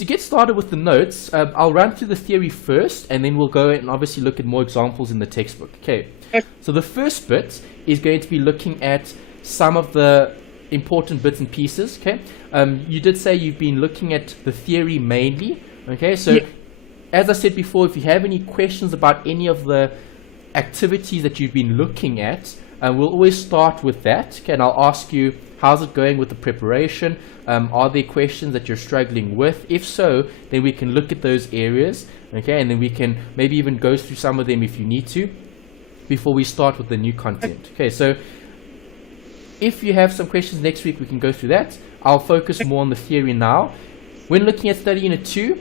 To get started with the notes, I'll run through the theory first, and then we'll go and obviously look at more examples in the textbook. Okay, so the first bit is going to be looking at some of the important bits and pieces. Okay, you did say you've been looking at the theory mainly. Okay, so as I said before, if you have any questions about any of the activities that you've been looking at, we'll always start with that. Okay, and I'll ask you, how's it going with the preparation? Are there questions that you're struggling with? If so, then we can look at those areas, okay, and then we can maybe even go through some of them if you need to before we start with the new content. Okay, so if you have some questions next week, we can go through that. I'll focus more on the theory now. When looking at study unit 2,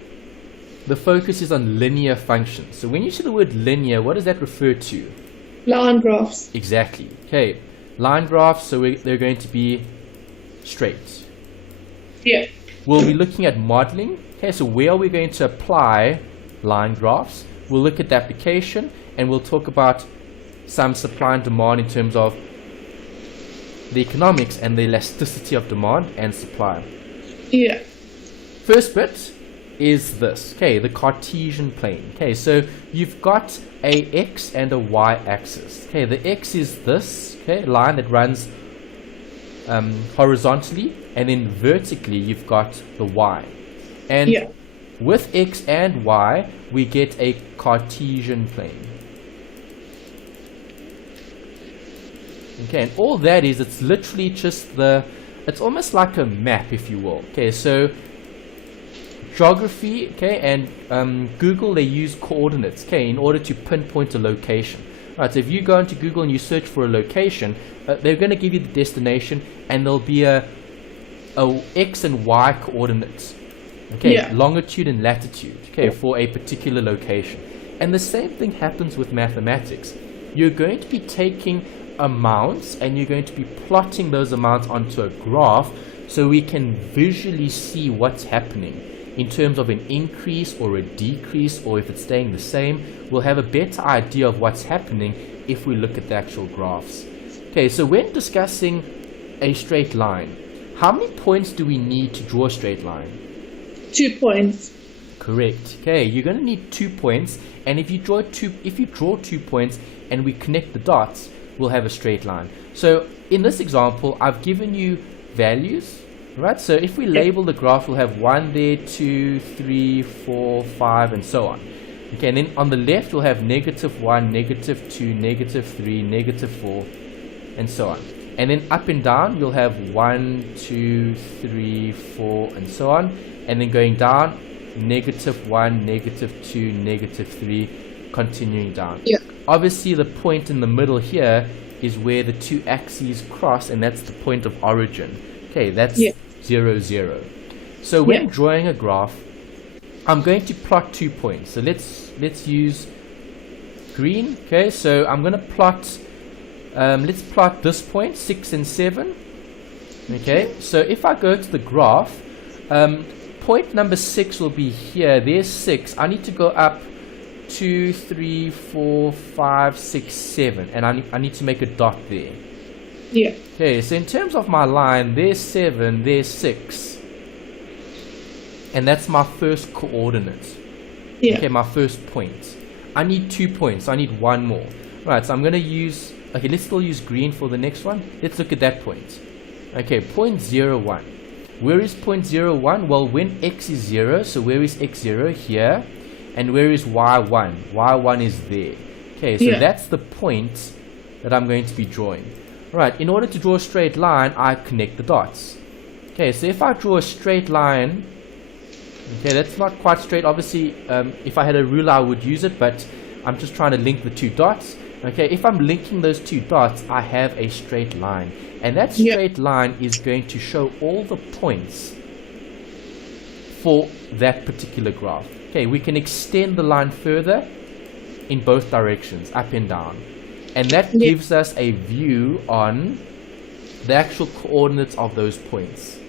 the focus is on linear functions. So when you see the word linear, what does that refer to? Line graphs. Exactly. Okay, line graphs, so they're going to be straight. Yeah. We'll be looking at modeling. Okay, so where are we going to apply line graphs? We'll look at the application, and we'll talk about some supply and demand in terms of the economics and the elasticity of demand and supply. Yeah. First bit is this, okay, the Cartesian plane. Okay, so you've got a x and a y axis. Okay, the x is this, okay, line that runs horizontally, and then vertically you've got the y. And with x and y, we get a Cartesian plane. Okay, and all that is, it's literally just it's almost like a map, if you will. Okay, so geography, okay, and Google, they use coordinates, okay, in order to pinpoint a location. Right, so if you go into Google and you search for a location, they're going to give you the destination, and there'll be a x and y coordinates, okay, longitude and latitude, okay, for a particular location. And the same thing happens with mathematics. You're going to be taking amounts, and you're going to be plotting those amounts onto a graph, so we can visually see what's happening in terms of an increase or a decrease, or if it's staying the same. We'll have a better idea of what's happening if we look at the actual graphs. Okay, so when discussing a straight line, how many points do we need to draw a straight line? 2 points. Correct. Okay, you're going to need 2 points, and if you draw 2 points and we connect the dots, we'll have a straight line. So in this example, I've given you values. Right, so if we label the graph, we'll have 1 there, 2, 3, 4, 5, and so on. Okay, and then on the left, we'll have -1, -2, -3, -4, and so on. And then up and down, you'll have 1, 2, 3, 4, and so on. And then going down, -1, -2, -3, continuing down. Yeah. Obviously, the point in the middle here is where the two axes cross, and that's the point of origin. Okay, that's 0, 0. So when drawing a graph, I'm going to plot 2 points. So let's use green. Okay, so I'm going to plot, let's plot this point, 6 and 7. Okay, so if I go to the graph, point number 6 will be here. There's 6. I need to go up 2, 3, 4, 5, 6, 7, and I need to make a dot there. Yeah. Okay, so in terms of my line, there's 7, there's 6. And that's my first coordinate. Yeah. Okay, my first point. I need 2 points. I need 1 more. Right, so I'm going to use... Okay, let's still use green for the next one. Let's look at that point. Okay, point 0, 1. Where is point 0, 1? Well, when x is 0, so where is x 0? Here. And where is y 1? Y 1 is there. Okay, so that's the point that I'm going to be drawing. Right, in order to draw a straight line, I connect the dots. Okay, so if I draw a straight line, okay, that's not quite straight. Obviously, if I had a ruler, I would use it, but I'm just trying to link the 2 dots. Okay, if I'm linking those 2 dots, I have a straight line. And that straight line is going to show all the points for that particular graph. Okay, we can extend the line further in both directions, up and down. And that gives us a view on the actual coordinates of those points.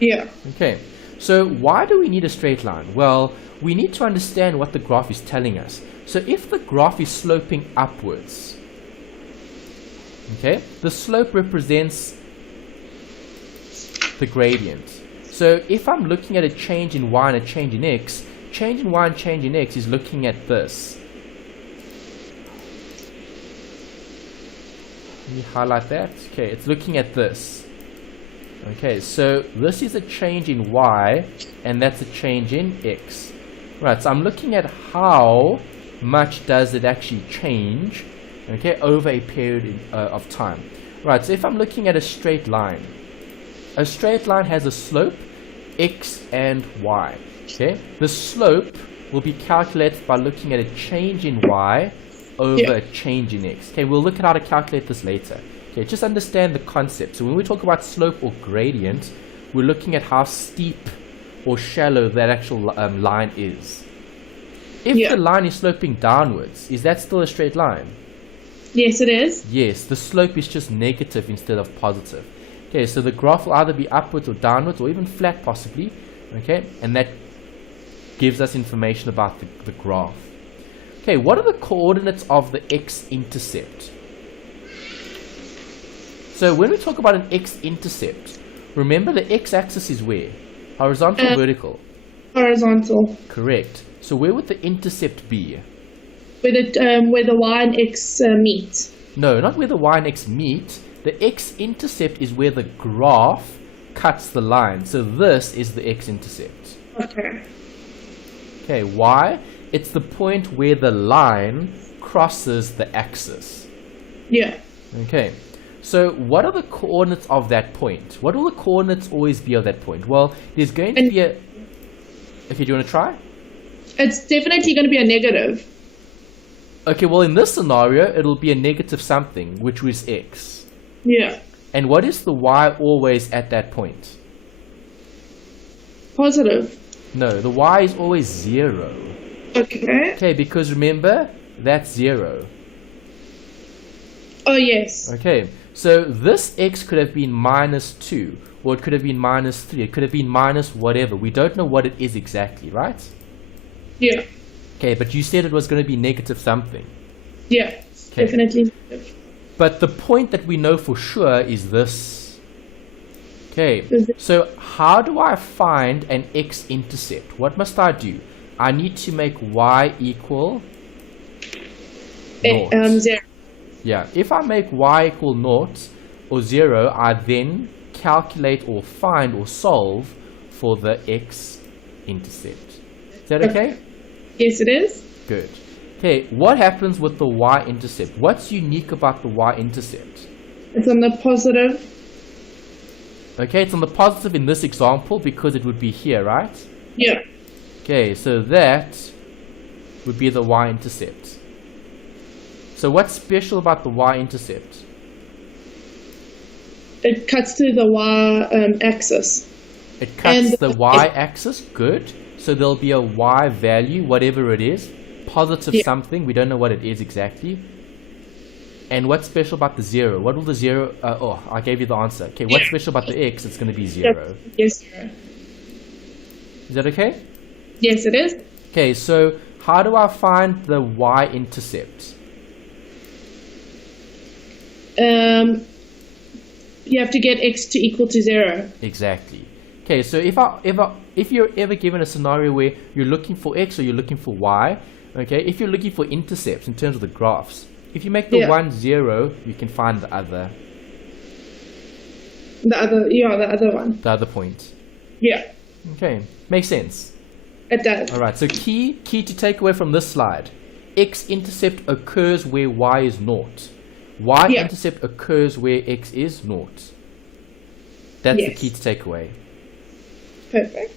Yeah. Okay, so why do we need a straight line? Well, we need to understand what the graph is telling us. So if the graph is sloping upwards, okay, the slope represents the gradient. So if I'm looking at a change in y and a change in x, change in y and change in x is looking at this. Let me highlight that. Okay, it's looking at this. Okay, so this is a change in y, and that's a change in x. Right, so I'm looking at how much does it actually change, okay, over a period of time. Right, so if I'm looking at a straight line has a slope, x and y. Okay, the slope will be calculated by looking at a change in y over a change in x. Okay, we'll look at how to calculate this later. Okay, just understand the concept. So when we talk about slope or gradient, we're looking at how steep or shallow that actual line is. If the line is sloping downwards, is that still a straight line? Yes, it is. Yes, the slope is just negative instead of positive. Okay, so the graph will either be upwards or downwards or even flat possibly. Okay, and that gives us information about the graph. Okay, what are the coordinates of the x-intercept? So when we talk about an x-intercept, remember the x-axis is where? Horizontal or vertical? Horizontal. Correct. So where would the intercept be? Where the y and x meet. No, not where the y and x meet. The x-intercept is where the graph cuts the line. So this is the x-intercept. Okay. Okay, why? It's the point where the line crosses the axis. Yeah. Okay, so what are the coordinates of that point? What will the coordinates always be of that point? Well, there's going to be a... Okay, do you want to try? It's definitely going to be a negative. Okay, well, in this scenario, it'll be a negative something, which was x. Yeah. And what is the y always at that point? Positive. No, the y is always 0. Okay. Okay, because remember, that's 0. Oh, yes. Okay, so this x could have been minus 2, or it could have been minus 3, it could have been minus whatever. We don't know what it is exactly, right? Yeah. Okay, but you said it was going to be negative something. Yeah, Okay. definitely. But the point that we know for sure is this. Okay, so how do I find an x-intercept? What must I do? I need to make y equal 0. 0. Yeah, if I make y equal 0 or 0, I then calculate or find or solve for the x-intercept. Is that okay? Yes, it is. Good. Okay, what happens with the y-intercept? What's unique about the y-intercept? It's on the positive. Okay, it's on the positive in this example because it would be here, right? Yeah. Okay, so that would be the y-intercept. So what's special about the y-intercept? It cuts to the y axis. It cuts the y-axis, good. So there'll be a y value, whatever it is, positive something, we don't know what it is exactly. And what's special about the 0? What will the 0, oh, I gave you the answer. Okay, what's special about the x? It's going to be 0. Yes, 0. Is that okay? Yes, it is. Okay, so how do I find the y-intercept? You have to get x to equal to 0. Exactly. Okay, so if you're ever given a scenario where you're looking for x or you're looking for y, okay, if you're looking for intercepts in terms of the graphs, if you make the one 0, you can find the other. The other one. The other point. Yeah. Okay, makes sense. It does. All right, so key to take away from this slide. X-intercept occurs where y is 0. Y-intercept occurs where x is 0. That's the key to take away. Perfect.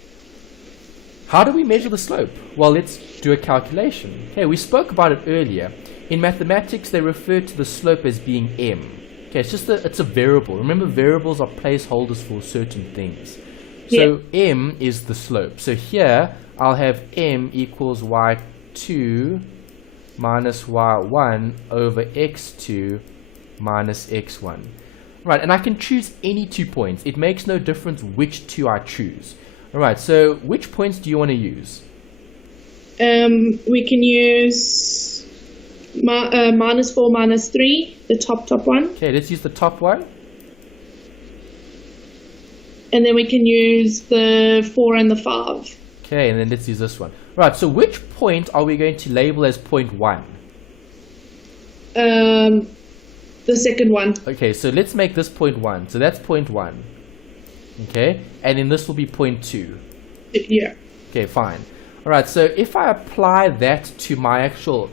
How do we measure the slope? Well, let's do a calculation. Okay, we spoke about it earlier. In mathematics, they refer to the slope as being m. Okay, it's a variable. Remember, variables are placeholders for certain things. So m is the slope. So here, I'll have m equals y2 minus y1 over x2 minus x1. Right, and I can choose any 2 points. It makes no difference which 2 I choose. Alright, so which points do you want to use? We can use minus 4, minus 3, the top one. Okay, let's use the top one. And then we can use the 4 and the 5. Okay, and then let's use this one. Right, so which point are we going to label as point 1? The second one. Okay, so let's make this point 1. So that's point 1. Okay, and then this will be point 2. Yeah. Okay, fine. Alright, so if I apply that to my actual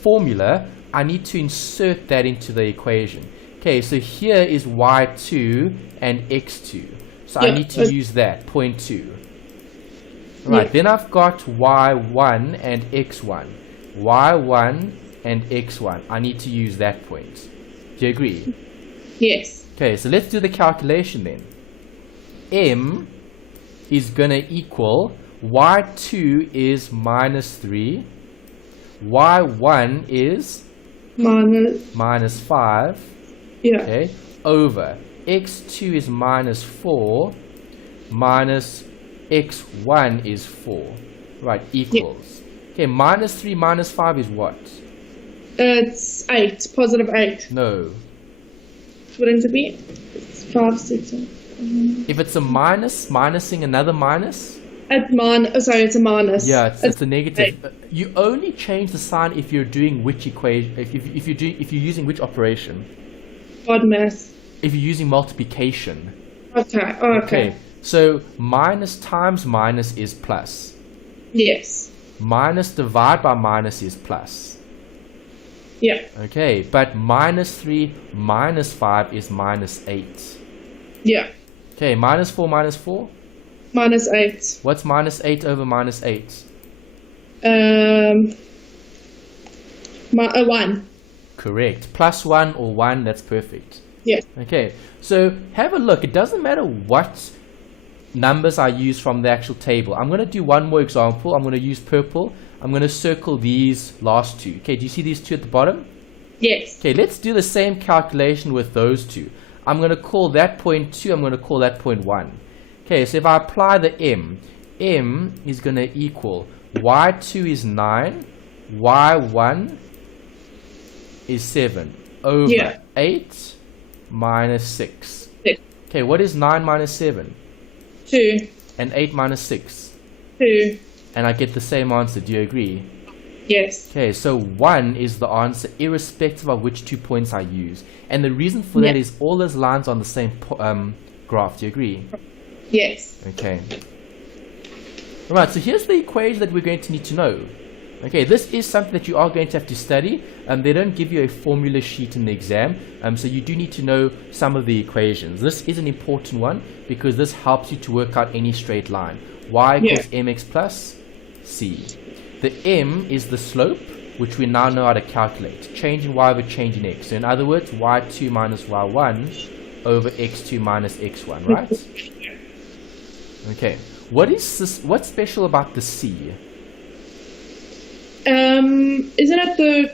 formula, I need to insert that into the equation. Okay, so here is y2 and x2. So I need to use that, point 2. Right, then I've got y1 and x1. y1 and x1. I need to use that point. Do you agree? Yes. Okay, so let's do the calculation then. M is going to equal y2 is minus 3. y1 is minus 5. Yeah. Okay, over x2 is minus 4 minus x1 is 4. Right, equals. Okay, minus 3 minus 5 is what? It's 8, positive 8. No. Wouldn't it be? It's 5, 6, 7. If it's a minus, minusing another minus? It's a minus. Yeah, it's a negative. You only change the sign if you're doing which equation, if you're using which operation. Odd math. If you're using multiplication. Okay. Oh, okay. So minus times minus is plus. Yes. Minus divided by minus is plus. Yeah. Okay, but minus 3 minus 5 is minus 8. Yeah. Okay, minus 4 minus 4? Minus 8. What's minus 8 over minus 8? 1. Correct. Plus 1 or 1, that's perfect. Yes. Okay, so have a look. It doesn't matter what numbers I use from the actual table. I'm going to do one more example. I'm going to use purple. I'm going to circle these last two. Okay, do you see these two at the bottom? Yes. Okay, let's do the same calculation with those two. I'm going to call that point 2. I'm going to call that point 1. Okay, so if I apply the m is going to equal y2 is 9, y1 is 7 over 8 minus 6. Okay, what is 9 minus 7? 2. And 8 minus 6? 2. And I get the same answer. Do you agree? Yes. Okay, so 1 is the answer irrespective of which 2 points I use. And the reason for that is all those lines on the same graph. Do you agree? Yes. Okay. Alright, so here's the equation that we're going to need to know. Okay, this is something that you are going to have to study. They don't give you a formula sheet in the exam, so you do need to know some of the equations. This is an important one because this helps you to work out any straight line. Y equals mx plus c. The m is the slope, which we now know how to calculate. Change in y over change in x. So in other words, y2 minus y1 over x2 minus x1, right? Okay. What's special about the c? Isn't it the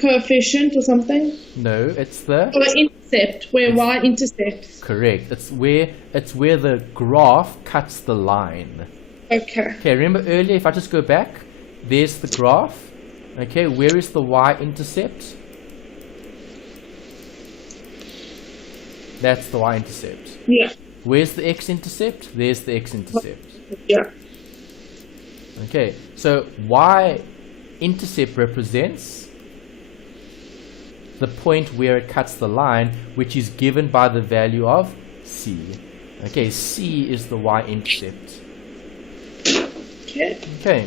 coefficient or something? No, it's the intercept, where y intercepts. Correct. It's where the graph cuts the line. Okay. Okay, remember earlier, if I just go back, there's the graph. Okay, where is the y-intercept? That's the y-intercept. Yeah. Where's the x-intercept? There's the x-intercept. Yeah. Okay, so y-intercept represents the point where it cuts the line, which is given by the value of c. Okay, c is the y-intercept. Okay,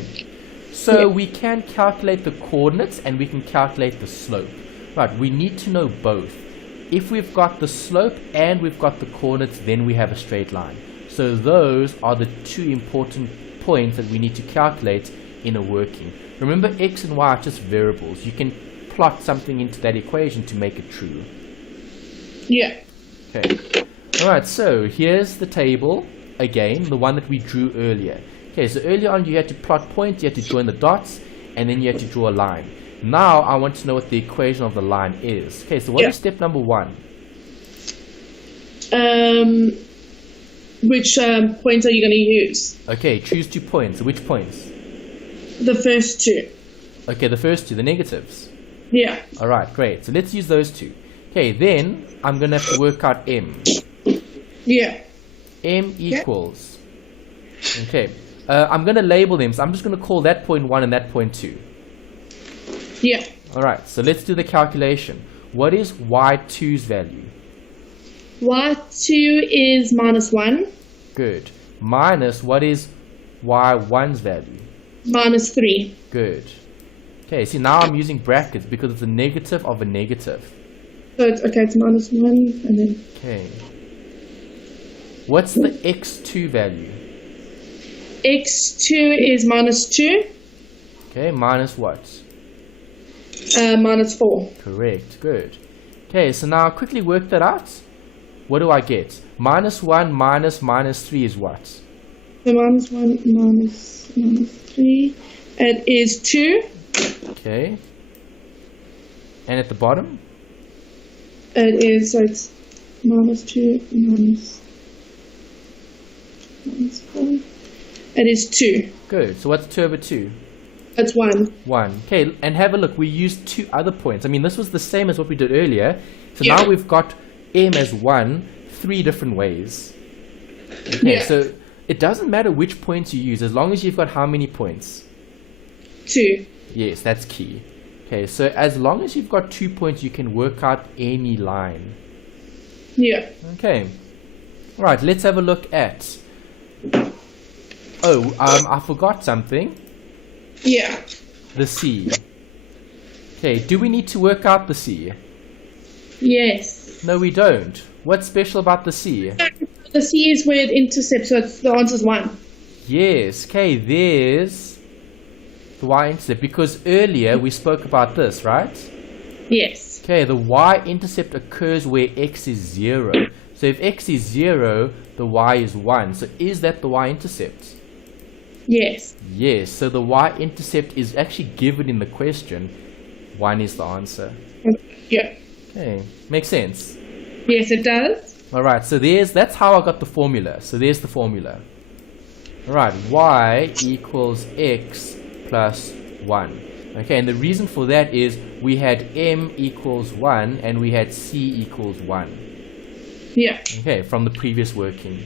so we can calculate the coordinates and we can calculate the slope. Right, we need to know both. If we've got the slope and we've got the coordinates, then we have a straight line. So those are the two important points that we need to calculate in a working. Remember, x and y are just variables. You can plot something into that equation to make it true. Yeah. Okay. Alright, so here's the table again, the one that we drew earlier. Okay, so earlier on you had to plot points, you had to join the dots, and then you had to draw a line. Now I want to know what the equation of the line is. Okay, so what is step number 1? Which points are you going to use? Okay, choose 2 points. Which points? The first 2. Okay, the first 2, the negatives. Yeah. Alright, great. So let's use those 2. Okay, then I'm going to have to work out m. Yeah. M equals. Okay. I'm going to label them. So I'm just going to call that point 1 and that point 2. Yeah. Alright, so let's do the calculation. What is y2's value? Y2 is -1. Good. Minus, what is y1's value? -3. Good. Okay, see now I'm using brackets because it's a negative of a negative. So it's -1 and then Okay. What's the x2 value? x2 is -2. Okay, minus what? -4. Correct, good. Okay, so now quickly work that out. What do I get? -1 minus -3 is what? So -1 -3. It is 2. Okay. And at the bottom? It is, so it's -2 -4. It is 2. Good. So what's 2 over 2? It's 1. 1. Okay, and have a look. We used 2 other points. I mean, this was the same as what we did earlier. So Yeah. now we've got M as 1, 3 different ways. Okay, Yeah. so it doesn't matter which points you use as long as you've got how many points? 2. Yes, that's key. Okay, so as long as you've got 2 points, you can work out any line. Yeah. Okay. All right, let's have a look at... Oh, I forgot something. Yeah. The C. Okay, do we need to work out the C? Yes. No, we don't. What's special about the C? The C is where it intercepts, so it's, the answer is 1. Yes, okay, there's the y-intercept. Because earlier we spoke about this, right? Yes. Okay, the y-intercept occurs where x is 0. So if x is 0, the y is 1. So is that the y-intercept? Yes. Yes, so the y-intercept is actually given in the question. 1 is the answer. Yeah. Okay, makes sense. Yes, it does. Alright, so that's how I got the formula. So there's the formula. Alright, y equals x plus 1. Okay, and the reason for that is we had m equals 1 and we had c equals 1. Yeah. Okay, from the previous working.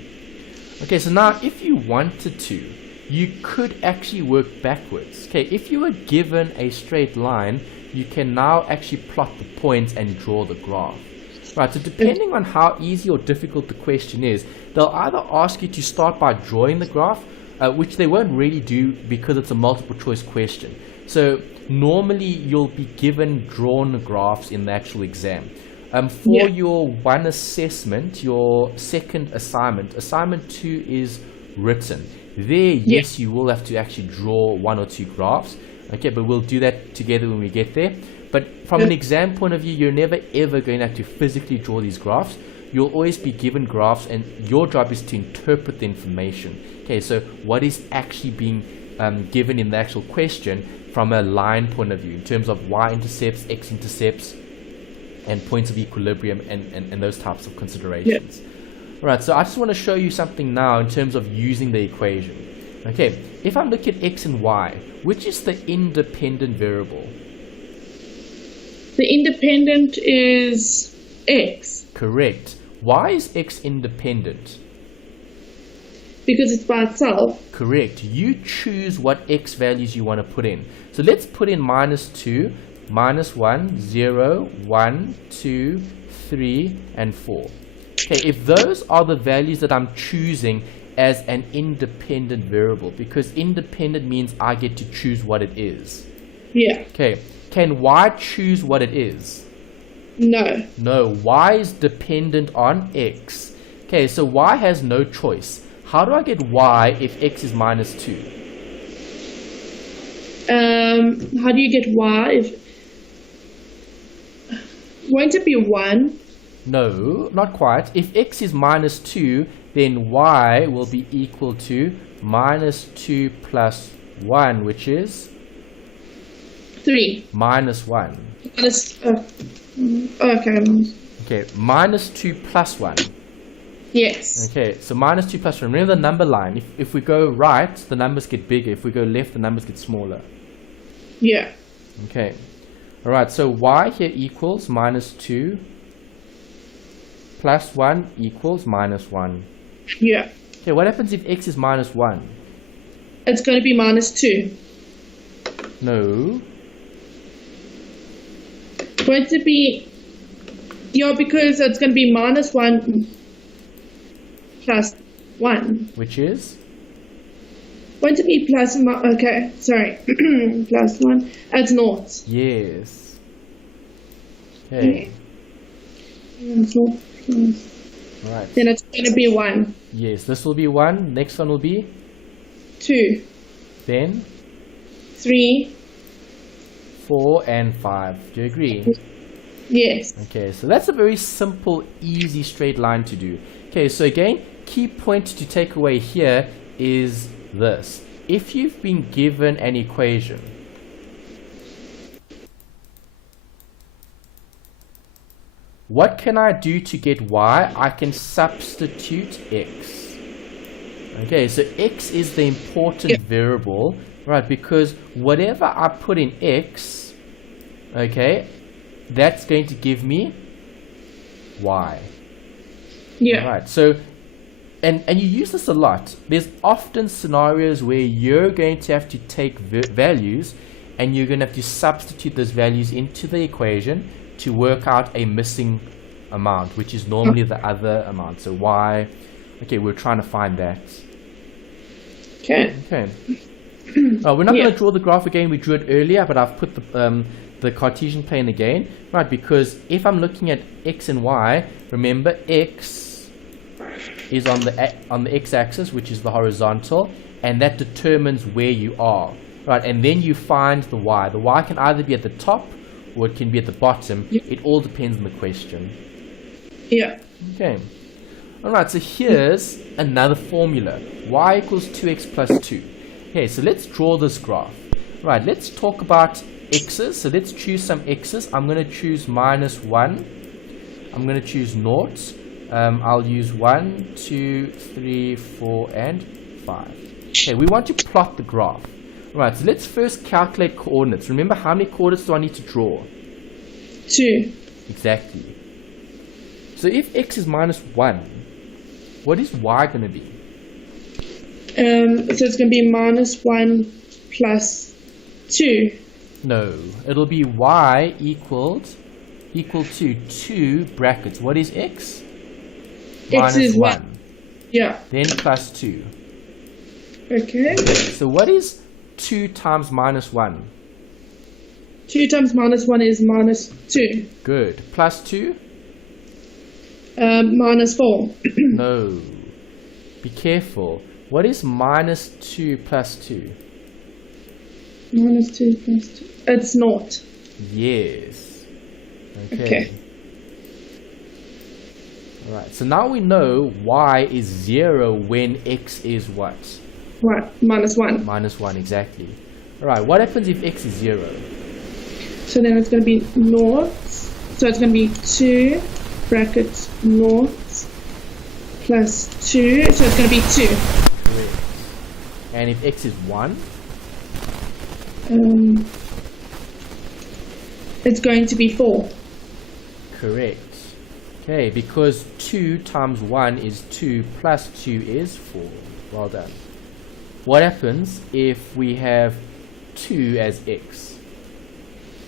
Okay, so now if you wanted to, you could actually work backwards. Okay, if you were given a straight line, you can now actually plot the points and draw the graph. Right, so depending on how easy or difficult the question is, they'll either ask you to start by drawing the graph, which they won't really do because it's a multiple choice question. So normally you'll be given drawn graphs in the actual exam. For your one assessment, your second assignment, assignment 2 is written. There, yes, you will have to actually draw 1 or 2 graphs. Okay, but we'll do that together when we get there. But from an exam point of view, you're never ever going to have to physically draw these graphs. You'll always be given graphs and your job is to interpret the information. Okay, so what is actually being given in the actual question from a line point of view in terms of y-intercepts, x-intercepts, and points of equilibrium and those types of considerations. Alright, so I just want to show you something now in terms of using the equation. Okay, if I look at x and y, which is the independent variable? The independent is x. Correct. Why is x independent? Because it's by itself. Correct. You choose what x values you want to put in. So let's put in -2, -1, 0, 1, 2, 3, and 4. Okay, if those are the values that I'm choosing as an independent variable, because independent means I get to choose what it is. Yeah. Okay, can y choose what it is? No. No, y is dependent on x. Okay, so y has no choice. How do I get y if x is -2? How do you get y if... Won't it be 1? No, not quite. If x is -2, then y will be equal to -2 plus 1, which is 3. -1. Okay. Okay, -2 plus 1. Yes. Okay, so -2 plus 1. Remember the number line. If we go right, the numbers get bigger. If we go left, the numbers get smaller. Yeah. Okay. Alright, so y here equals -2 plus 1 equals -1. Yeah. Okay, what happens if x is minus 1? It's going to be minus 2. No. Won't it be... Yeah, because it's going to be minus 1 plus 1. Which is? Won't it be plus... Okay, sorry. Plus 1. It's naught. Yes. Okay. It's naught plus... Right. Then it's going to be 1. Yes, this will be 1. Next one will be? 2. Then? 3. 4 and 5. Do you agree? Yes. Okay, so that's a very simple, easy straight line to do. Okay, so again, key point to take away here is this. If you've been given an equation, what can I do to get y? I can substitute x. Okay, so x is the important variable, right? Because whatever I put in x, okay, that's going to give me y. Yeah. Right, so and you use this a lot. There's often scenarios where you're going to have to take values and you're going to have to substitute those values into the equation to work out a missing amount, which is normally the other amount. So y, okay, we're trying to find that. Okay. Okay. We're not going to draw the graph again. We drew it earlier, but I've put the Cartesian plane again, right? Because if I'm looking at x and y, remember x is on the x-axis, which is the horizontal, and that determines where you are, right? And then you find the y. The y can either be at the top or it can be at the bottom. It all depends on the question. Yeah. Okay. Alright, so here's another formula. Y equals 2x plus 2. Okay, so let's draw this graph. Right, let's talk about x's. So let's choose some x's. I'm going to choose minus 1. I'm going to choose 0. I'll use 1, 2, 3, 4, and 5. Okay, we want to plot the graph. Right, so let's first calculate coordinates. Remember, how many coordinates do I need to draw? 2. Exactly. So if x is minus 1, what is y going to be? So it's going to be minus 1 plus 2. No, it'll be y equal to 2 brackets. What is x? X is 1. Yeah. Then plus 2. Okay. So what is 2 times minus 1? 2 times minus 1 is minus 2. Good. Plus 2? Minus 4. No. Be careful. What is minus 2 plus 2? Minus 2 plus 2. It's not. Yes. Okay. Alright, so now we know y is 0 when x is what? What? Minus 1. Minus 1, exactly. Alright, what happens if x is 0? So then it's going to be naught. So it's going to be 2 brackets naught plus 2. So it's going to be 2. Correct. And if x is 1? It's going to be 4. Correct. Okay, because 2 times 1 is 2 plus 2 is 4. Well done. What happens if we have 2 as x?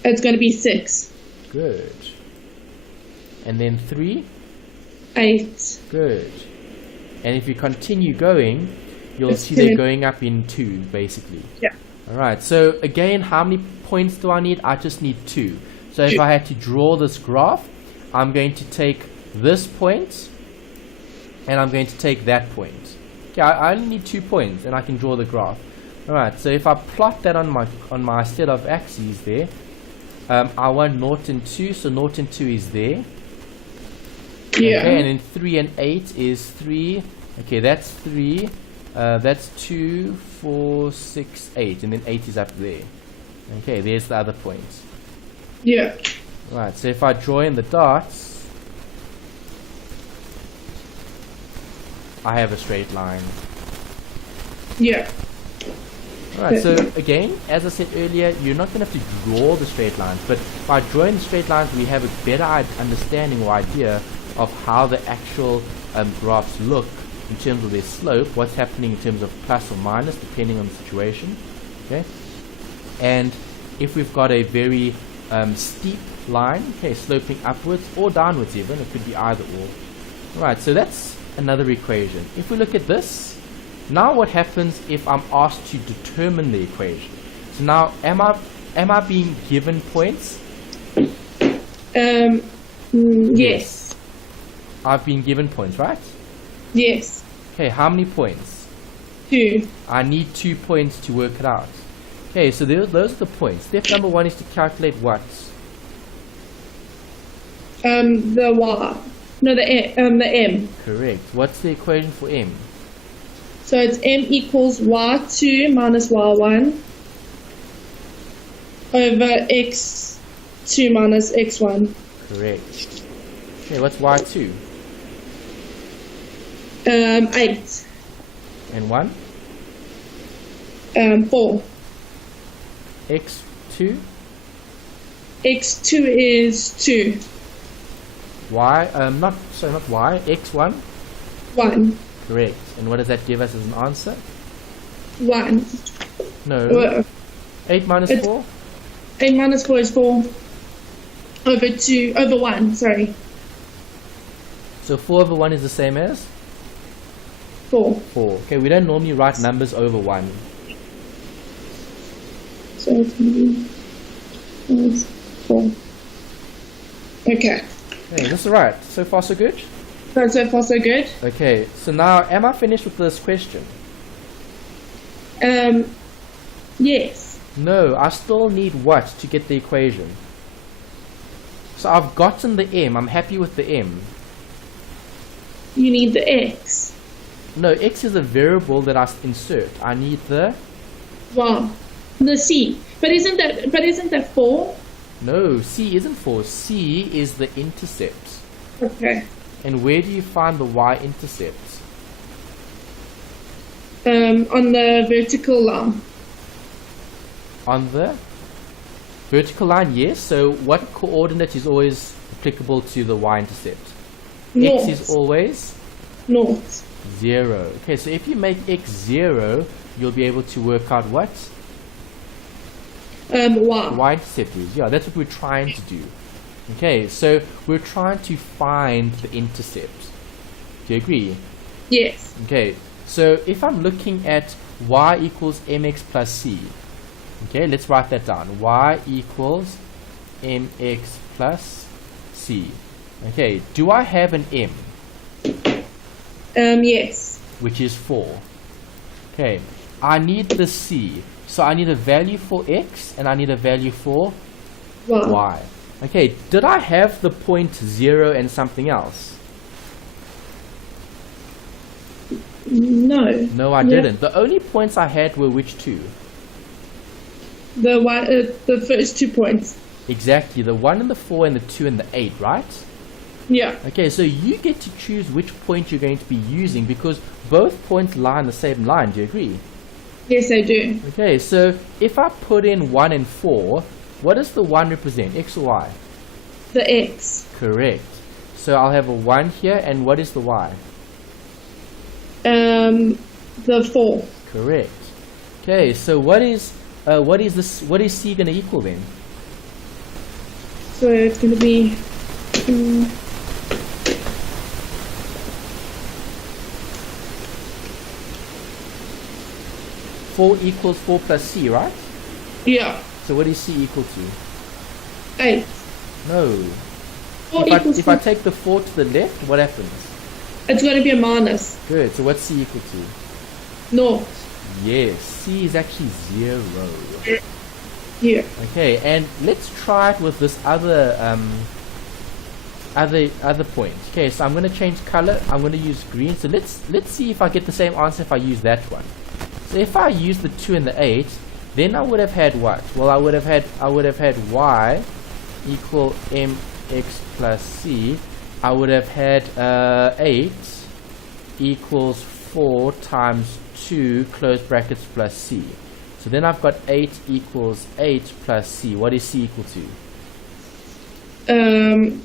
It's going to be 6. Good. And then 3? 8. Good. And if you continue going, you'll see they're going up in 2, basically. Yeah. Alright, so again, how many points do I need? I just need 2. So if I had to draw this graph, I'm going to take this point, and I'm going to take that point. Okay, I only need 2 points, and I can draw the graph. Alright, so if I plot that on my set of axes there, I want 0 and 2, so 0 and 2 is there. Yeah. Okay, and then 3 and 8 is 3. Okay, that's 3. That's 2, 4, 6, 8, and then 8 is up there. Okay, there's the other point. Yeah. Right, so if I draw in the dots, I have a straight line. Yeah. Alright, so again, as I said earlier, you're not going to have to draw the straight lines, but by drawing the straight lines, we have a better understanding or idea of how the actual graphs look in terms of their slope, what's happening in terms of plus or minus, depending on the situation. Okay, and if we've got a very steep line, okay, sloping upwards or downwards even, it could be either or. Right, so that's another equation. If we look at this, now what happens if I'm asked to determine the equation? So now, am I being given points? Yes. I've been given points, right? Yes. Okay, how many points? 2. I need 2 points to work it out. Okay, so those are the points. Step number 1 is to calculate what? The Y. No, the M. Correct. What's the equation for M? So it's M equals Y2 minus Y1 over X2 minus X1. Correct. Okay, what's Y2? 8. And 1? 4. X2? X2 is 2. Y, not Y, X1? 1. Correct. And what does that give us as an answer? 1. No. 8 minus 4? 8 minus 4 is 4. Over 1, sorry. So 4 over 1 is the same as? 4. 4. Okay, we don't normally write numbers over 1. So it's going to be 4. Okay. Okay, this is right. So far so good? So far so good. Okay, so now am I finished with this question? Yes. No, I still need what to get the equation? So I've gotten the M. I'm happy with the M. You need the X. No, X is a variable that I insert. I need the... Wow. The C. But isn't that 4? No, C isn't 4. C is the intercept. Okay. And where do you find the y-intercept? On the vertical line. On the vertical line, yes. So what coordinate is always applicable to the y-intercept? North. X is always? North. 0. Okay, so if you make x 0, you'll be able to work out what? Y. Y-intercept is. Yeah, that's what we're trying to do. Okay, so we're trying to find the intercept. Do you agree? Yes. Okay, so if I'm looking at y equals mx plus c, okay, let's write that down. Y equals mx plus c. Okay, do I have an m? Yes. Which is 4. Okay, I need the c. So I need a value for x and I need a value for y. Okay, did I have the point 0 and something else? No. No, I didn't. The only points I had were which two? The first 2 points. Exactly, the 1 and the 4 and the 2 and the 8, right? Yeah. Okay, so you get to choose which point you're going to be using because both points lie on the same line. Do you agree? Yes, I do. Okay, so if I put in 1 and 4, what does the 1 represent, x or y? The X. Correct. So I'll have a 1 here, and what is the y? The 4. Correct. Okay, so what is c going to equal then? So it's going to be 4 equals 4 plus c, right? yeah, So what is c equal to? 8. No. 4 equals If I take the 4 to the left, what happens? It's going to be a minus. Good. So what's c equal to? North. Yes, c is actually 0. Here. Okay, and let's try it with this other point. Okay, so I'm going to change color. I'm going to use green. So let's see if I get the same answer if I use that one. So if I use the 2 and the 8, then I would have had what? Well, I would have had y equal mx plus c. I would have had 8 equals 4 times 2 close brackets plus c. So then I've got 8 equals 8 plus c. What is c equal to?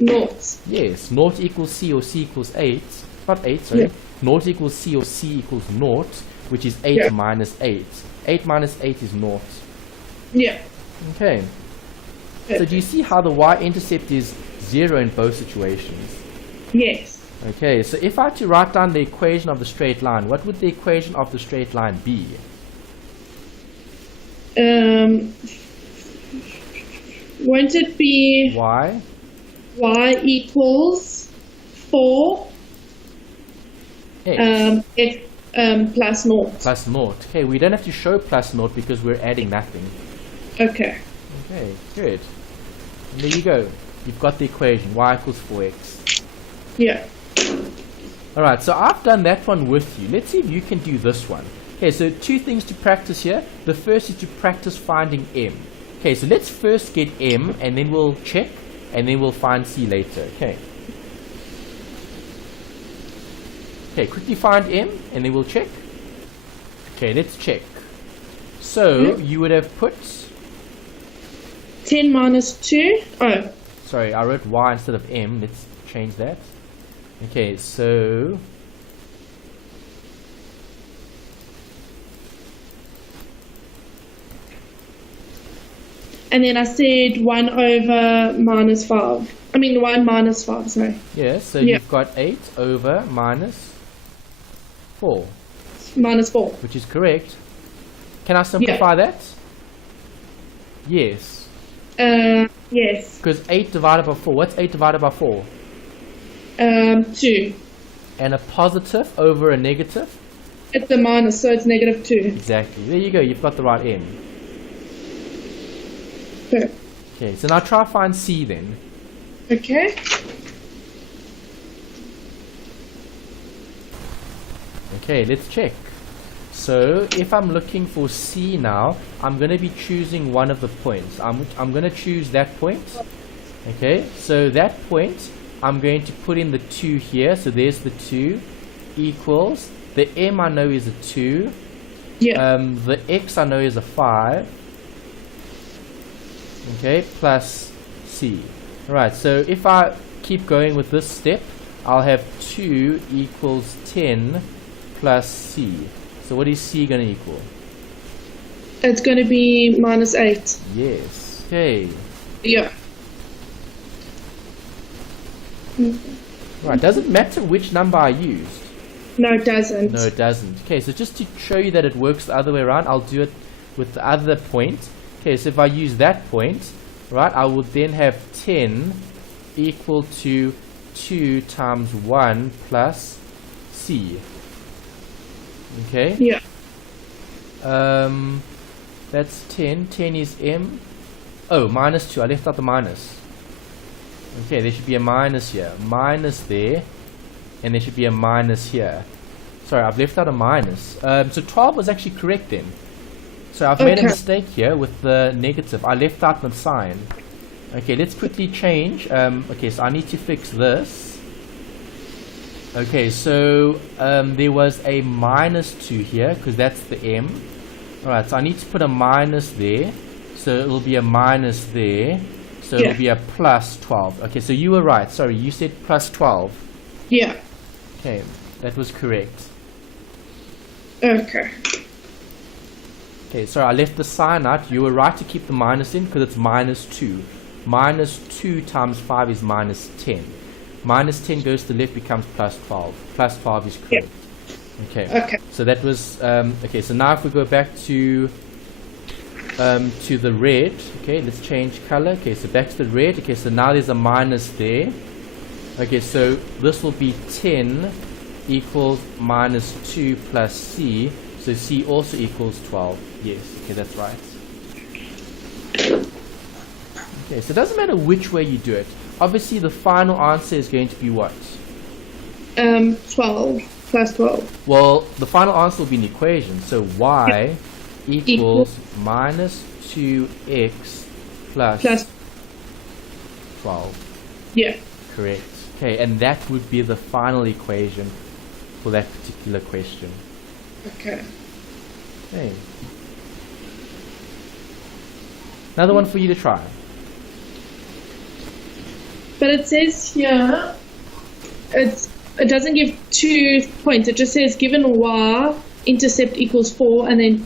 Naught. Yes, naught equals c or c equals 8. Not 8, sorry. Yeah. naught equals c or c equals naught, which is 8 Yeah. minus 8. 8 minus 8 is naught. Yeah. Okay. So do you see how the y-intercept is 0 in both situations? Yes. Okay, so if I had to write down the equation of the straight line, what would the equation of the straight line be? Won't it be Y? y equals 4 X x plus naught? plus naught. Okay, we don't have to show plus naught because we're adding nothing. Okay. Okay, good. And there you go. You've got the equation. Y equals 4x. Yeah. Alright, so I've done that one with you. Let's see if you can do this one. Okay, so two things to practice here. The first is to practice finding m. Okay, so let's first get m, and then we'll check, and then we'll find c later. Okay. Okay, quickly find m, and then we'll check. Okay, let's check. So, you would have put... 10 minus 2. Oh. Sorry, I wrote y instead of m. Let's change that. Okay, so... And then I said 1 over minus 5. I mean 1 minus 5, sorry. Yeah, so Yeah. you've got 8 over minus 4, Minus 4. which is correct. Can I simplify that? Yes. Yes. Because 8 divided by 4, what's 8 divided by 4? 2. And a positive over a negative? It's a minus, so it's negative 2. Exactly. There you go, you've got the right m. Perfect. Okay, so now try find c then. Okay. Okay, let's check. So if I'm looking for c now, I'm going to be choosing one of the points. I'm going to choose that point. Okay, so that point, I'm going to put in the 2 here. So there's the 2 equals, the m I know is a 2. Yeah. The x I know is a 5. Okay, plus c. Alright, so if I keep going with this step, I'll have 2 equals 10 plus c. So what is c going to equal? It's going to be minus 8. Yes. Okay. Yeah. Right, does it matter which number I used? No, it doesn't. No, it doesn't. Okay, so just to show you that it works the other way around, I'll do it with the other point. Okay, so if I use that point, right, I would then have 10 equal to 2 times 1 plus c. Okay? Yeah. That's 10. 10 is m. Oh, minus 2. I left out the minus. Okay, there should be a minus here. Minus there. And there should be a minus here. Sorry, I've left out a minus. So 12 was actually correct then. So I've made a mistake here with the negative. I left out the sign. Okay, let's quickly change. Okay, so I need to fix this. Okay, so there was a minus 2 here because that's the m. Alright, so I need to put a minus there. So it will be a minus there. So it will be a plus 12. Okay, so you were right. Sorry, you said plus 12. Yeah. Okay, that was correct. Okay. Okay, sorry, I left the sign out. You were right to keep the minus in because it's minus 2. Minus 2 times 5 is minus 10. Minus 10 goes to the left, becomes plus 12. Plus 12 is correct. Okay. So that was, okay, so now if we go back to the red, okay, let's change color. Okay, so back to the red. Okay, so now there's a minus there. Okay, so this will be 10 equals minus 2 plus c. So c also equals 12. Yes, okay, that's right. Okay, so it doesn't matter which way you do it. Obviously, the final answer is going to be what? 12 plus 12. Well, the final answer will be an equation. So y equals minus 2x plus 12. Yeah. Correct. Okay, and that would be the final equation for that particular question. Okay. Okay. Another one for you to try. But it says here, it's it doesn't give 2 points. It just says given y intercept equals 4 and then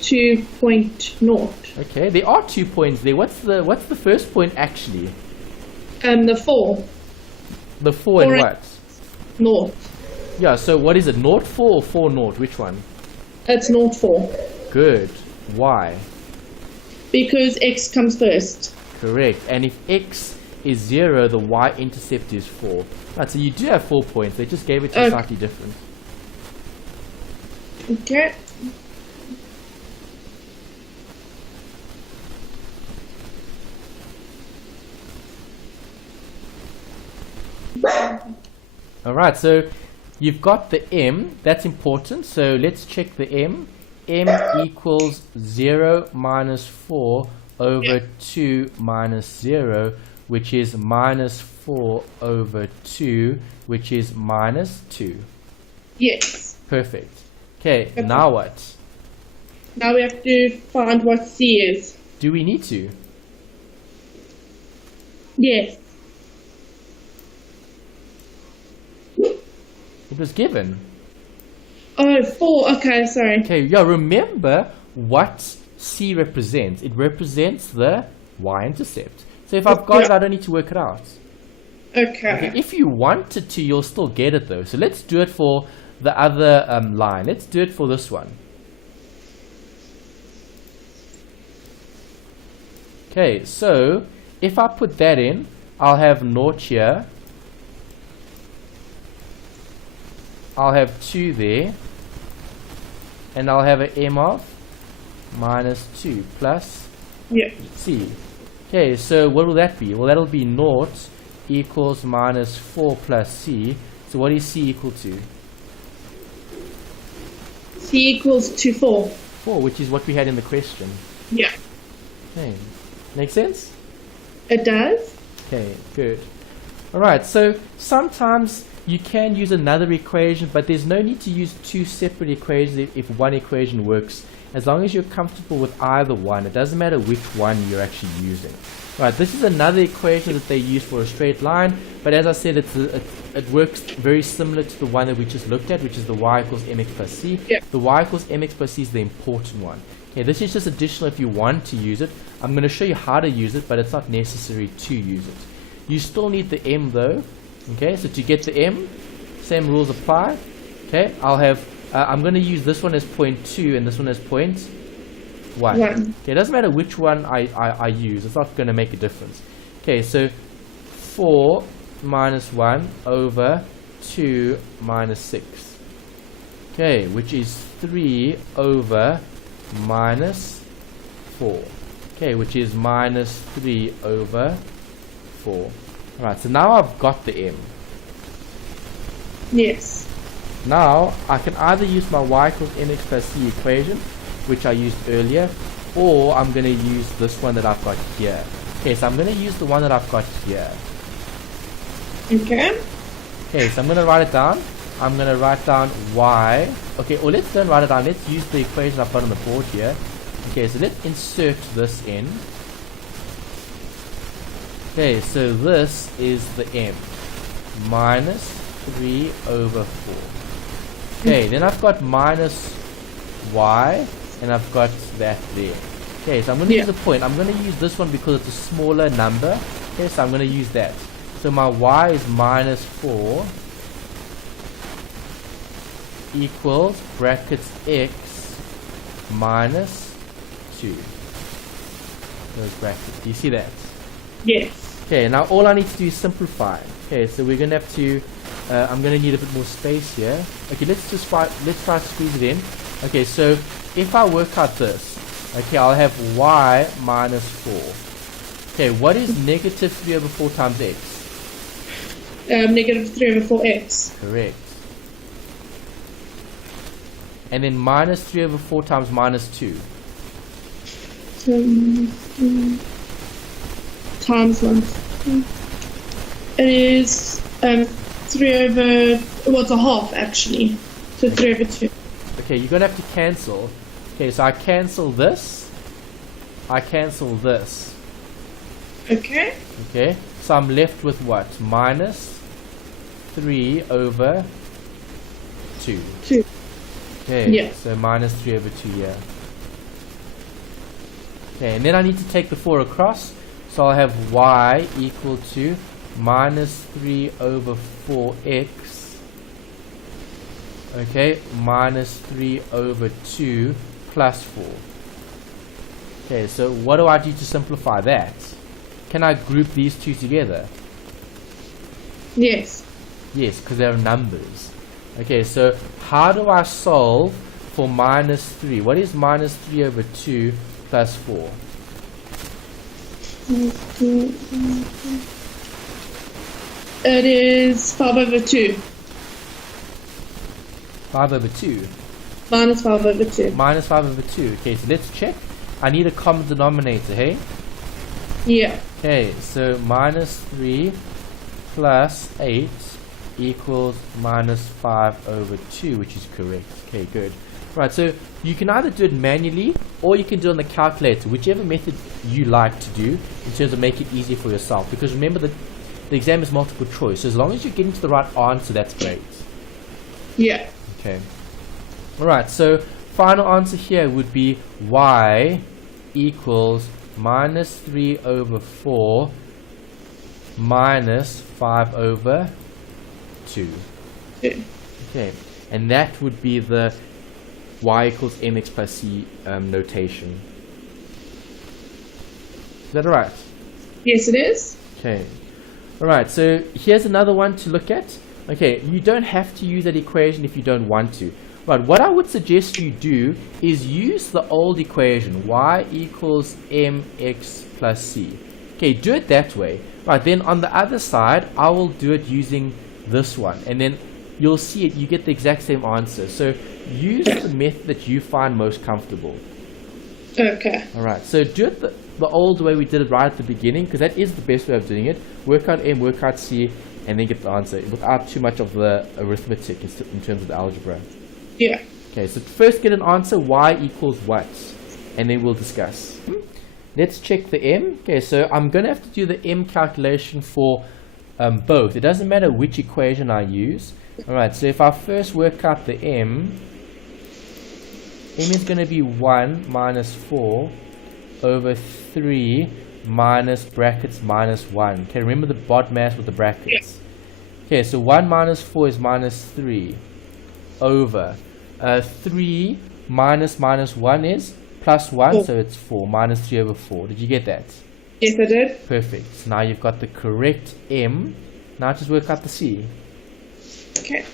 2.0. Okay, there are 2 points there. What's the first point actually? The 4. The 4 and what? Naught. Yeah, so what is it? 0, 4 or 4, 0? Which one? It's 0, 4. Good. Why? Because x comes first. Correct. And if x is 0, the y-intercept is 4. Right, so you do have 4 points. They just gave it to you slightly different. Okay. Alright, so you've got the m. That's important. So let's check the m. M equals 0 minus 4 over 2 minus 0, which is minus 4 over 2, which is minus 2. Yes. Perfect. Okay, now what? Now we have to find what c is. Do we need to? Yes. It was given. Oh, 4. Okay, sorry. Okay, yeah, remember what c represents. It represents the y-intercept. So if I've got it, I don't need to work it out. Okay, if you wanted to, you'll still get it though. So let's do it for the other line. Let's do it for this one. Okay, so if I put that in, I'll have 0 here. I'll have 2 there. And I'll have an m of minus 2 plus c. Okay, so what will that be? Well, that'll be 0 equals minus 4 plus c. So what is c equal to? C equals to 4. 4, which is what we had in the question. Yeah. Okay, make sense? It does. Okay, good. Alright, so sometimes you can use another equation, but there's no need to use 2 separate equations if one equation works. As long as you're comfortable with either one, it doesn't matter which one you're actually using. Right, this is another equation that they use for a straight line, but as I said, it works very similar to the one that we just looked at, which is the y equals mx plus c. Yeah. The y equals mx plus c is the important one. Okay, this is just additional if you want to use it. I'm going to show you how to use it, but it's not necessary to use it. You still need the m though. Okay, so to get the m, same rules apply. Okay, I'll have, I'm going to use this one as 0.2 and this one as 0.1. Okay, it doesn't matter which one I use, it's not going to make a difference. Okay, so 4 minus 1 over 2 minus 6. Okay, which is 3 over minus 4. Okay, which is minus 3 over 4. Alright, so now I've got the m. Yes. Now I can either use my y equals mx plus c equation, which I used earlier, or I'm going to use this one that I've got here. Okay, so I'm going to use the one that I've got here. Okay. Okay, so I'm going to write it down. I'm going to write down y. Okay, or let's don't write it down. Let's use the equation I've got on the board here. Okay, so let's insert this in. Okay, so this is the m. Minus 3 over 4. Okay, then I've got minus y, and I've got that there. Okay, so I'm going to use a point. I'm going to use this one because it's a smaller number. Okay, so I'm going to use that. So my y is minus 4 equals brackets x minus 2. Those brackets. Do you see that? Yes. Okay, now all I need to do is simplify. Okay, so we're going to have to, I'm going to need a bit more space here. Okay, let's try to squeeze it in. Okay, so if I work out this, okay, I'll have y minus 4. Okay, what is negative 3 over 4 times x? Negative 3 over 4x. Correct. And then minus 3 over 4 times minus 2. Times 1. It is 3 over, well, it's a half actually. So 3 over 2. Okay, you're going to have to cancel. Okay, so I cancel this. I cancel this. Okay. Okay, so I'm left with what? Minus 3 over 2. 2. Okay, Yeah. so minus 3 over 2 here. Okay, and then I need to take the 4 across. So I'll have y equal to minus 3 over 4x. Okay, minus 3 over 2 plus 4. Okay, so what do I do to simplify that? Can I group these two together? Yes. Yes, because they're numbers. Okay, so how do I solve for minus 3? What is minus 3 over 2 plus 4? It is 5 over 2. 5 over 2. Minus 5 over 2. Minus 5 over 2. Okay, so let's check. I need a common denominator, hey? Yeah. Okay, so minus 3 plus 8 equals minus 5 over 2, which is correct. Okay, good. Right, so you can either do it manually or you can do it on the calculator, whichever method you like to do in terms of make it easier for yourself. Because remember that the exam is multiple choice, so as long as you're getting to the right answer, that's great. Yeah. Okay. Alright, so final answer here would be y equals minus 3 over 4 minus 5 over 2. Okay. Okay, and that would be the y equals mx plus c notation. Is that alright? Yes, it is. Okay. Alright, so here's another one to look at. Okay, you don't have to use that equation if you don't want to. Right, what I would suggest you do is use the old equation, y equals mx plus c. Okay, do it that way. Right, then on the other side, I will do it using this one. And then you'll see it, you get the exact same answer. So use the method that you find most comfortable. Okay. Alright, so do it the old way we did it right at the beginning, because that is the best way of doing it. Work out m, work out c, and then get the answer without too much of the arithmetic in terms of the algebra. Yeah. Okay, so first get an answer, y equals what? And then we'll discuss. Let's check the m. Okay, so I'm going to have to do the m calculation for both. It doesn't matter which equation I use. Alright, so if I first work out the m is going to be 1 minus 4 over 3 minus brackets minus 1. Okay, remember the BODMAS with the brackets. Okay, so 1 minus 4 is minus 3 over 3 minus 1 is plus 1, so it's 4, minus 3 over 4. Did you get that? Yes, I did. Perfect. So now you've got the correct m. Now just work out the c. Okay.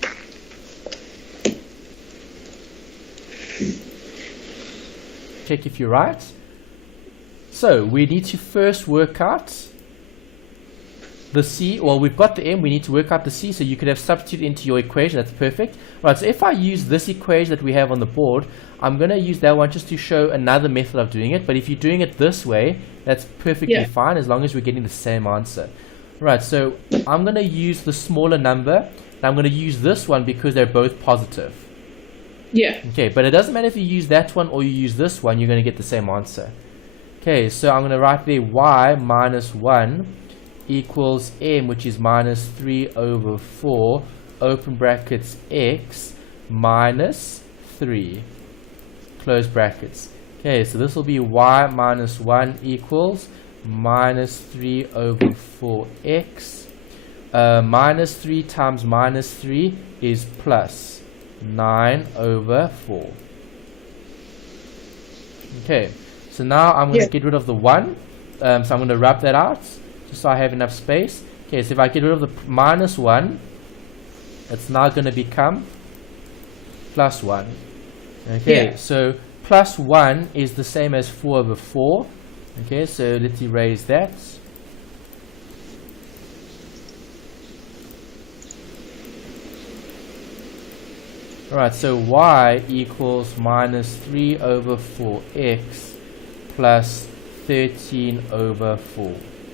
Check if you're right. So we need to first work out the c. Well, we've got the m, we need to work out the c, so you could have substituted into your equation. That's perfect. Right, so if I use this equation that we have on the board, I'm going to use that one just to show another method of doing it. But if you're doing it this way, that's perfectly fine as long as we're getting the same answer. Right, so I'm going to use the smaller number, and I'm going to use this one because they're both positive. Yeah. Okay, but it doesn't matter if you use that one or you use this one, you're going to get the same answer. Okay, so I'm going to write there y minus 1 equals m, which is minus 3 over 4, open brackets x, minus 3, close brackets. Okay, so this will be y minus 1 equals minus 3 over 4x. Minus 3 times minus 3 is plus 9 over 4. Okay, so now I'm going to get rid of the 1. So I'm going to rub that out just so I have enough space. Okay, so if I get rid of the minus 1, it's now going to become plus 1. Okay, so plus 1 is the same as 4 over 4. Okay, so let's erase that. Alright, so y equals minus 3 over 4x plus 13 over 4.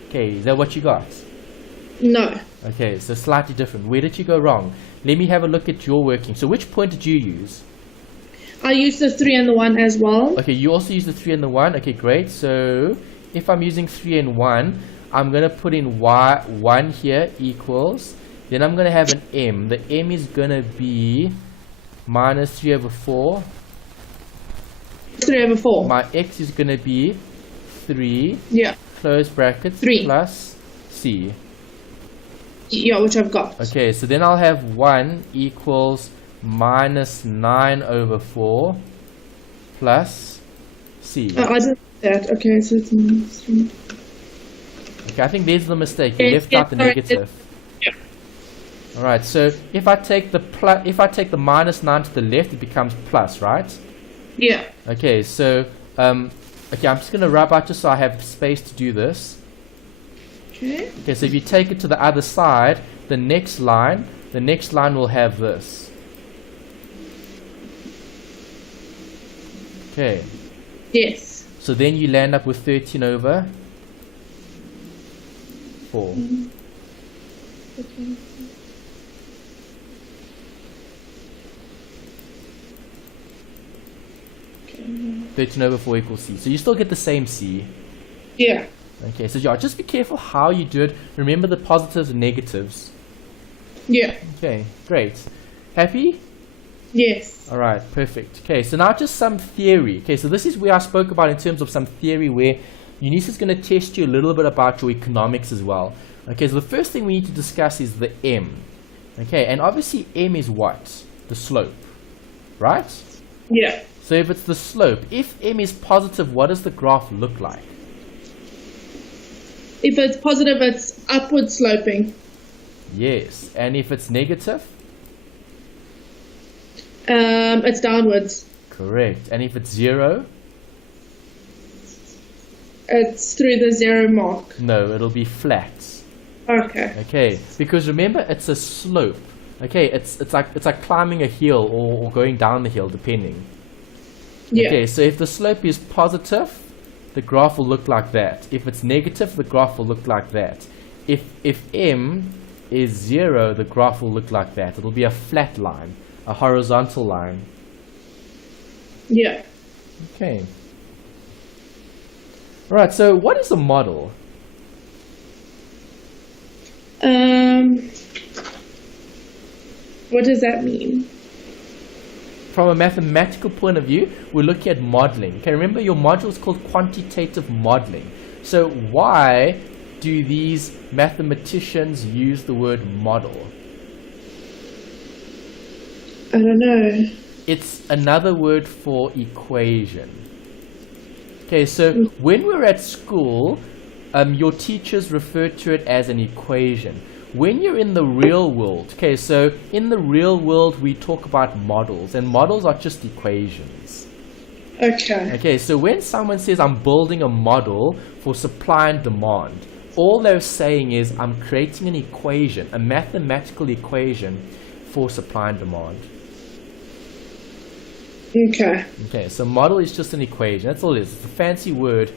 Okay, is that what you got? No. Okay, so slightly different. Where did you go wrong? Let me have a look at your working. So which point did you use? I used the 3 and the 1 as well. Okay, you also use the 3 and the 1. Okay, great. So if I'm using 3 and 1, I'm going to put in y1 here equals Then I'm going to have an m. The m is going to be minus 3 over 4. 3 over 4. My x is going to be 3. Yeah. Close brackets 3 plus c. Yeah, which I've got. Okay, so then I'll have 1 equals minus 9 over 4 plus c. I did that. Okay, so it's minus 3. Okay, I think there's the mistake. You left out the negative. Yeah. All right. So if I take the minus 9 to the left, it becomes plus, right? Yeah. Okay. So okay, I'm just gonna rub out just so I have space to do this. Okay. Okay. So if you take it to the other side, the next line will have this. Okay. Yes. So then you land up with 13 over 4. Okay. 13 over 4 equals c. So you still get the same c. Yeah. Okay, so yeah, just be careful how you do it. Remember the positives and negatives. Yeah. Okay, great. Happy? Yes. Alright, perfect. Okay, so now just some theory. Okay, so this is where I spoke about in terms of some theory where Eunice is going to test you a little bit about your economics as well. Okay, so the first thing we need to discuss is the m. Okay, and obviously m is what? The slope, right? Yeah. So if it's the slope, if m is positive, what does the graph look like? If it's positive, it's upward sloping. Yes, and if it's negative? It's downwards. Correct. And if it's 0? It's through the 0 mark. No, it'll be flat. Okay. Okay, because remember it's a slope. Okay, it's like climbing a hill or going down the hill, depending. Yeah. Okay, so if the slope is positive, the graph will look like that. If it's negative, the graph will look like that. If m is 0, the graph will look like that. It'll be a flat line, a horizontal line. Yeah. Okay. Alright, so what is a model? What does that mean? From a mathematical point of view, we're looking at modeling. Okay, remember your module is called quantitative modeling. So why do these mathematicians use the word model? I don't know. It's another word for equation. Okay, so when we're at school, your teachers refer to it as an equation. When you're in the real world, okay, so in the real world we talk about models, and models are just equations. Okay. Okay, so when someone says I'm building a model for supply and demand, all they're saying is I'm creating an equation, a mathematical equation for supply and demand. Okay. Okay, so model is just an equation. That's all it is. It's a fancy word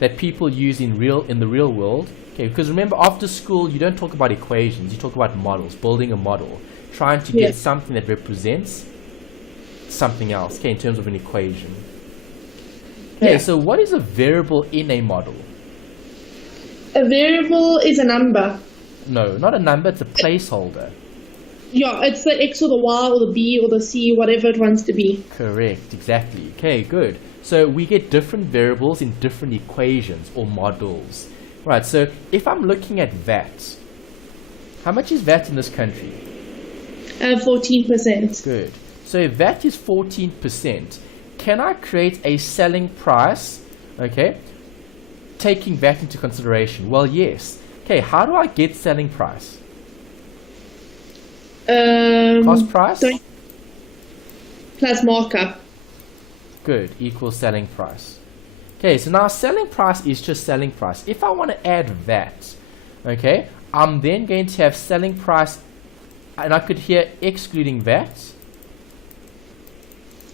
that people use in the real world. Okay, because remember, after school you don't talk about equations, you talk about models, building a model, trying to get something that represents something else, okay, in terms of an equation. Okay, so what is a variable in a model? A variable is a number. No, not a number, it's a placeholder. Yeah, it's the X or the Y or the B or the C, whatever it wants to be. Correct, exactly. Okay, good. So we get different variables in different equations or models. Right, so if I'm looking at VAT, how much is VAT in this country? 14%. Good. So if VAT is 14%, can I create a selling price, okay, taking VAT into consideration? Well, yes. Okay, how do I get selling price? Cost price? Plus markup. Good, equals selling price. Okay, so now selling price is just selling price. If I want to add VAT, okay, I'm then going to have selling price, and I could hear excluding VAT.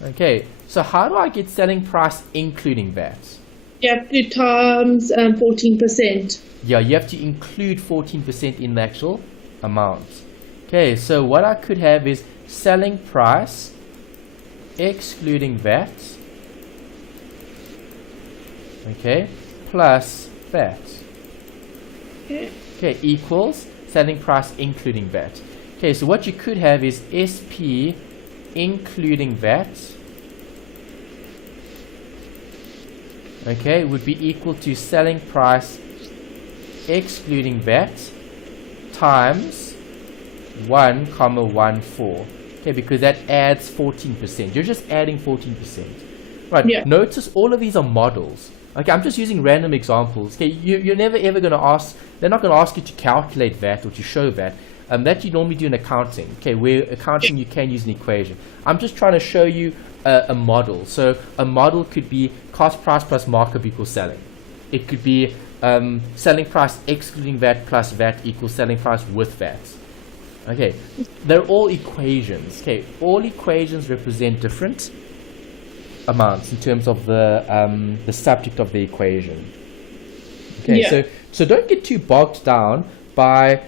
Okay, so how do I get selling price including VAT? You have to times 14%. Yeah, you have to include 14% in the actual amount. Okay, so what I could have is selling price excluding VAT, okay, plus VAT. Okay, equals selling price including VAT. Okay, so what you could have is SP including VAT, okay, would be equal to selling price excluding VAT times 1,14. Okay, because that adds 14%. You're just adding 14%. Right, yeah. Notice all of these are models. Okay, I'm just using random examples. Okay, you're never ever going to ask, they're not going to ask you to calculate VAT or to show VAT. That you normally do in accounting. Okay, where accounting you can use an equation. I'm just trying to show you a model. So a model could be cost price plus markup equals selling. It could be selling price excluding VAT plus VAT equals selling price with VAT. Okay, they're all equations. Okay, all equations represent different amounts in terms of the subject of the equation. Okay, yeah. so don't get too bogged down by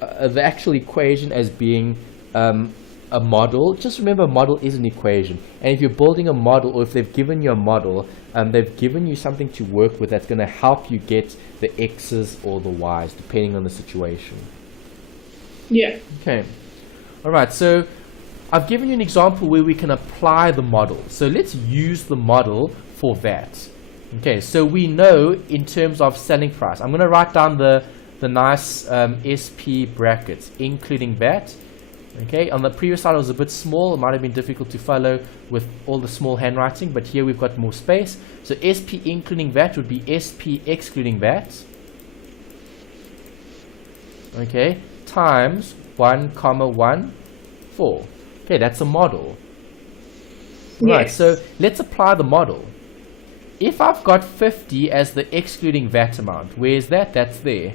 the actual equation as being a model. Just remember, a model is an equation, and if you're building a model, or if they've given you a model, they've given you something to work with that's going to help you get the X's or the Y's depending on the situation. Yeah. Okay. All right. So I've given you an example where we can apply the model. So let's use the model for VAT. Okay. So we know in terms of selling price. I'm going to write down the nice SP brackets, including VAT. Okay. On the previous slide, it was a bit small. It might have been difficult to follow with all the small handwriting, but here we've got more space. So SP including VAT would be SP excluding VAT. Okay. Times 1,14. Okay, that's a model. Right, Yes. so let's apply the model. If I've got 50 as the excluding VAT amount, where's that? That's there.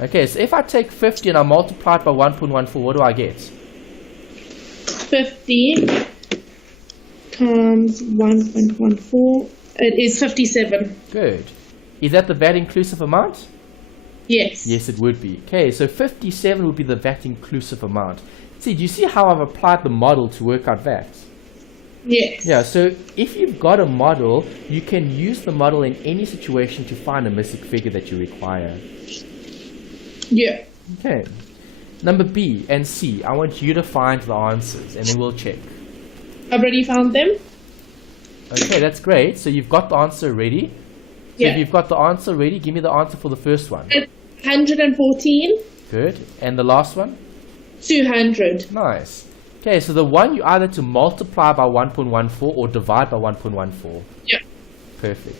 Okay, so if I take 50 and I multiply it by 1.14, what do I get? 50 times 1.14, it is 57. Good. Is that the VAT inclusive amount? Yes. Yes, it would be. Okay, so 57 would be the VAT inclusive amount. See, do you see how I've applied the model to work out VAT? Yes. Yeah, so if you've got a model, you can use the model in any situation to find a missing figure that you require. Yeah. Okay. Number B and C, I want you to find the answers and then we'll check. I've already found them. Okay, that's great. So you've got the answer ready. So Yeah. if you've got the answer ready, give me the answer for the first one. 114. Good. And the last one? 200. Nice. Okay, so the one you either to multiply by 1.14 or divide by 1.14. Yeah. Perfect.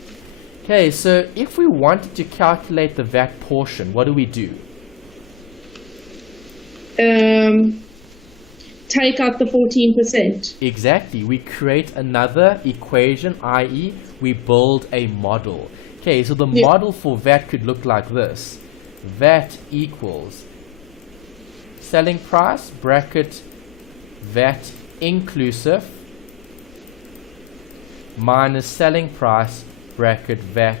Okay, so if we wanted to calculate the VAT portion, what do we do? Take out the 14%. Exactly. We create another equation, i.e. we build a model. Okay, so the model for VAT could look like this. VAT equals selling price, bracket, VAT inclusive, minus selling price, bracket, VAT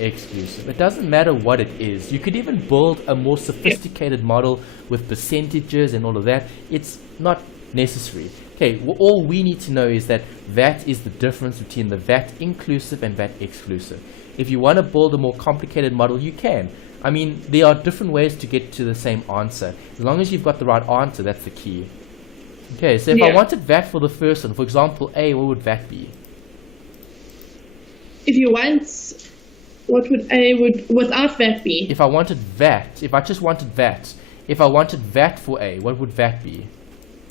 exclusive. It doesn't matter what it is. You could even build a more sophisticated model with percentages and all of that. It's not necessary. Okay, all we need to know is that VAT is the difference between the VAT inclusive and VAT exclusive. If you want to build a more complicated model, you can. I mean, there are different ways to get to the same answer. As long as you've got the right answer, that's the key. Okay, so if I wanted VAT for the first one, for example, A, what would VAT be? If you want, what would A would without VAT be? If I wanted VAT, if I just wanted VAT, if I wanted VAT for A, what would VAT be?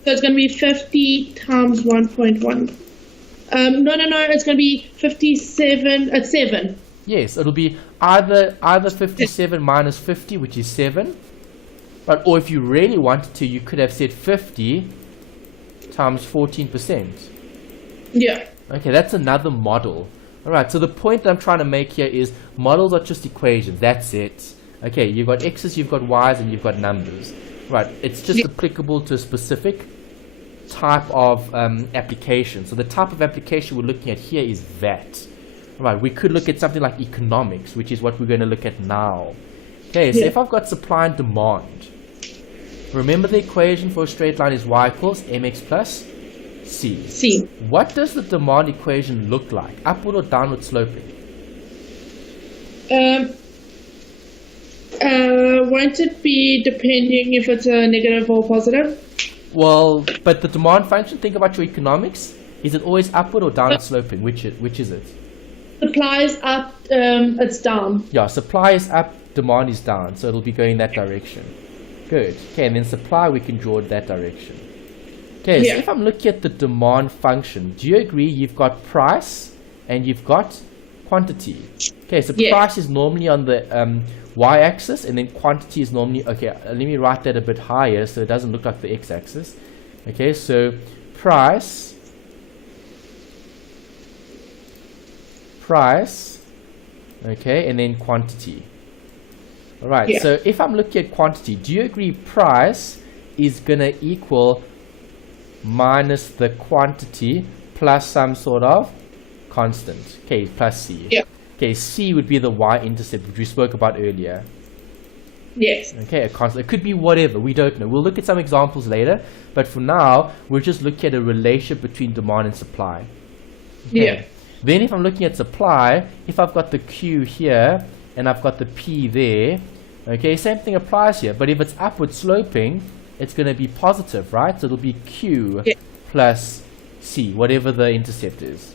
So it's going to be 50 times 1.1. No, it's going to be 57, 7. Yes, it'll be either 57 minus 50, which is 7. Right, or if you really wanted to, you could have said 50 times 14%. Yeah. Okay, that's another model. Alright, so the point that I'm trying to make here is models are just equations. That's it. Okay, you've got X's, you've got Y's, and you've got numbers. Right, it's just applicable to a specific type of application. So the type of application we're looking at here is VAT. Right, we could look at something like economics, which is what we're going to look at now. Okay, so if I've got supply and demand, remember the equation for a straight line is y equals mx plus c. C. What does the demand equation look like? Upward or downward sloping? won't it be depending if it's a negative or positive? Well, but the demand function, think about your economics. Is it always upward or downward sloping? Which is it? Supply is up, it's down. Yeah, supply is up, demand is down. So it'll be going that direction. Good. Okay, and then supply, we can draw it that direction. Okay, Yeah. so if I'm looking at the demand function, do you agree you've got price and you've got quantity? Okay, so Yeah. price is normally on the y-axis, and then quantity is normally, okay, let me write that a bit higher so it doesn't look like the x-axis. Okay, so price, okay, and then quantity. All right, Yeah. so if I'm looking at quantity, do you agree price is going to equal minus the quantity plus some sort of constant? Okay, plus C. Yeah. Okay, C would be the y-intercept, which we spoke about earlier. Yes. Okay, a constant. It could be whatever, we don't know. We'll look at some examples later, but for now, we're just looking at a relationship between demand and supply. Okay. Yeah. Then if I'm looking at supply, if I've got the Q here and I've got the P there, okay, same thing applies here. But if it's upward sloping, it's going to be positive, right? So it'll be Q Yeah. plus C, whatever the intercept is.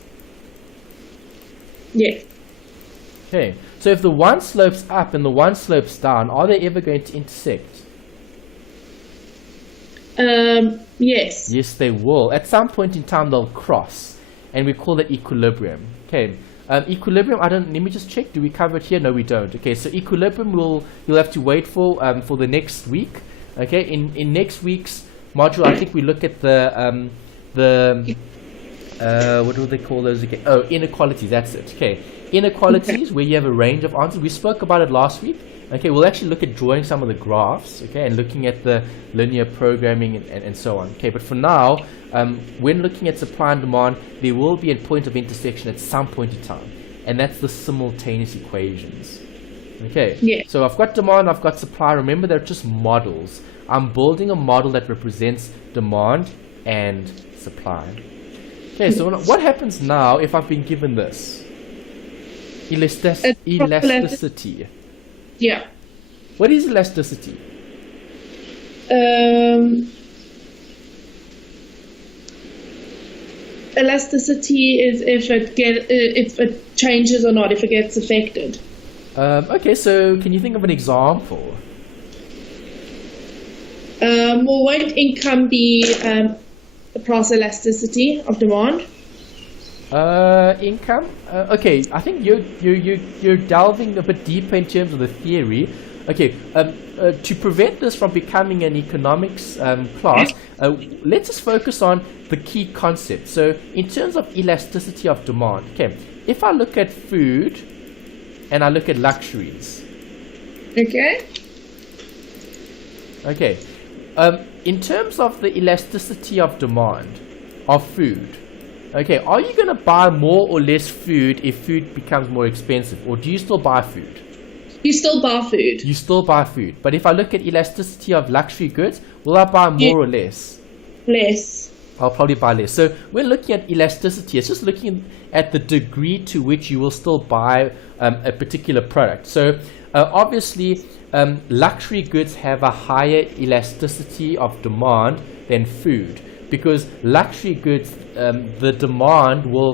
Yeah. Okay, so if the one slopes up and the one slopes down, are they ever going to intersect? Yes. Yes, they will. At some point in time, they'll cross, and we call that equilibrium. Okay, equilibrium. Let me just check. Do we cover it here? No, we don't. Okay, so equilibrium you'll have to wait for the next week. Okay, in next week's module, I think we look at the what do they call those again? Oh, inequalities. That's it. Okay, inequalities where you have a range of answers. We spoke about it last week. Okay, we'll actually look at drawing some of the graphs, okay, and looking at the linear programming and so on. Okay, but for now, when looking at supply and demand, there will be a point of intersection at some point in time, and that's the simultaneous equations. Okay, Yeah. so I've got demand, I've got supply. Remember, they're just models. I'm building a model that represents demand and supply. Okay, so what happens now if I've been given this? Elasticity. Yeah. What is elasticity? Elasticity is if it changes or not, if it gets affected. Okay, so can you think of an example? Well, won't income be the price elasticity of demand? Income? Okay, I think you're delving a bit deeper in terms of the theory. Okay, to prevent this from becoming an economics class, let's just focus on the key concept. So, in terms of elasticity of demand, okay, if I look at food and I look at luxuries. Okay. Okay, in terms of the elasticity of demand of food, okay, are you going to buy more or less food if food becomes more expensive, or do you still buy food? You still buy food. You still buy food. But if I look at elasticity of luxury goods, will I buy more or less? Less. I'll probably buy less. So when looking at elasticity, it's just looking at the degree to which you will still buy a particular product. So obviously, luxury goods have a higher elasticity of demand than food, because luxury goods, the demand will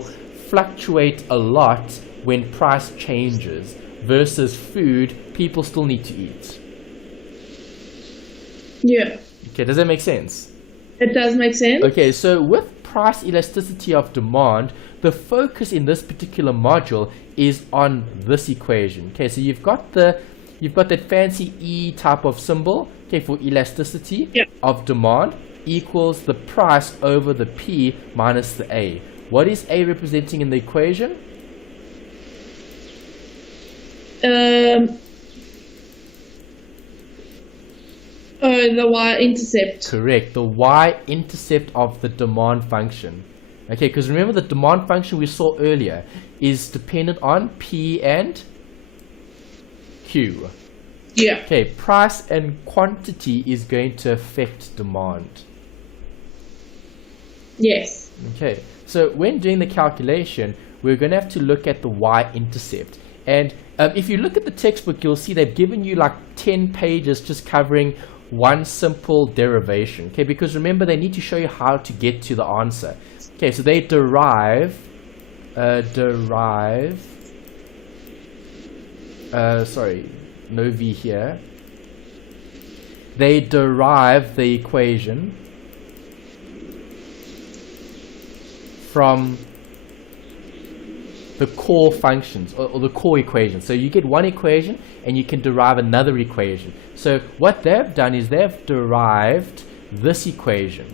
fluctuate a lot when price changes, versus food, people still need to eat. Yeah. Okay, does that make sense? It does make sense. Okay, so with price elasticity of demand, the focus in this particular module is on this equation. Okay, so you've got that fancy E type of symbol, okay, for elasticity of demand equals the price over the P minus the A. What is A representing in the equation? The y-intercept. Correct, the y-intercept of the demand function. Okay, because remember the demand function we saw earlier is dependent on P and Q. Yeah. Okay, price and quantity is going to affect demand. Yes. Okay, so when doing the calculation, we're going to have to look at the y-intercept. And if you look at the textbook, you'll see they've given you like 10 pages just covering one simple derivation. Okay, because remember, they need to show you how to get to the answer. Okay, so they derive, sorry, no V here. They derive the equation from the core functions or the core equation. So you get one equation and you can derive another equation. So what they've done is they've derived this equation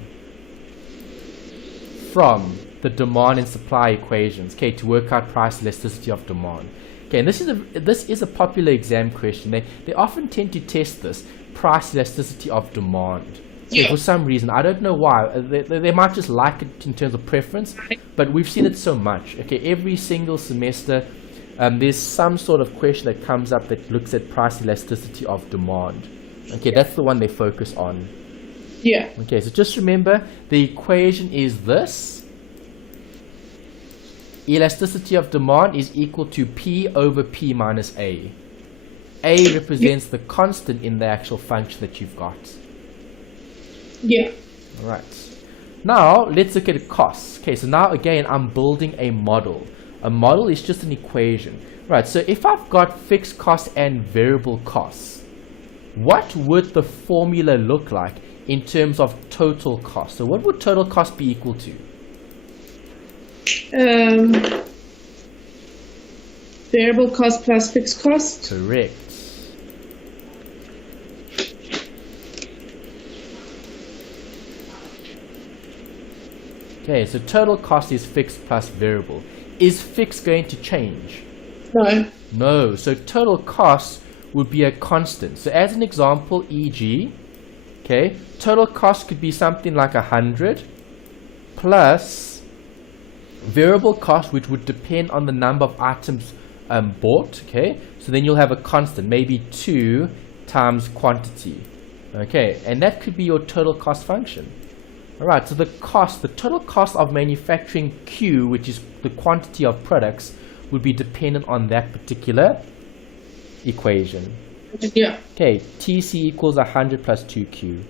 from the demand and supply equations, okay, to work out price elasticity of demand. Okay, and this is a popular exam question. They often tend to test this price elasticity of demand. Okay, for some reason, I don't know why. They might just like it in terms of preference, but we've seen it so much. Okay, every single semester, there's some sort of question that comes up that looks at price elasticity of demand. Okay, that's the one they focus on. Yeah. Okay, so just remember, the equation is this. Elasticity of demand is equal to P over P minus A. A represents the constant in the actual function that you've got. Yeah. All right. Now, let's look at costs. Okay, so now again, I'm building a model. A model is just an equation. Right, so if I've got fixed costs and variable costs, what would the formula look like in terms of total cost? So what would total cost be equal to? Variable cost plus fixed cost. Correct. Okay, so total cost is fixed plus variable. Is fixed going to change? No. No, so total cost would be a constant. So as an example, e.g., okay, total cost could be something like 100 plus variable cost, which would depend on the number of items bought. Okay, so then you'll have a constant, maybe 2 times quantity. Okay, and that could be your total cost function. Alright, so the total cost of manufacturing Q, which is the quantity of products, would be dependent on that particular equation. Yeah. Okay, TC equals 100 plus 2Q.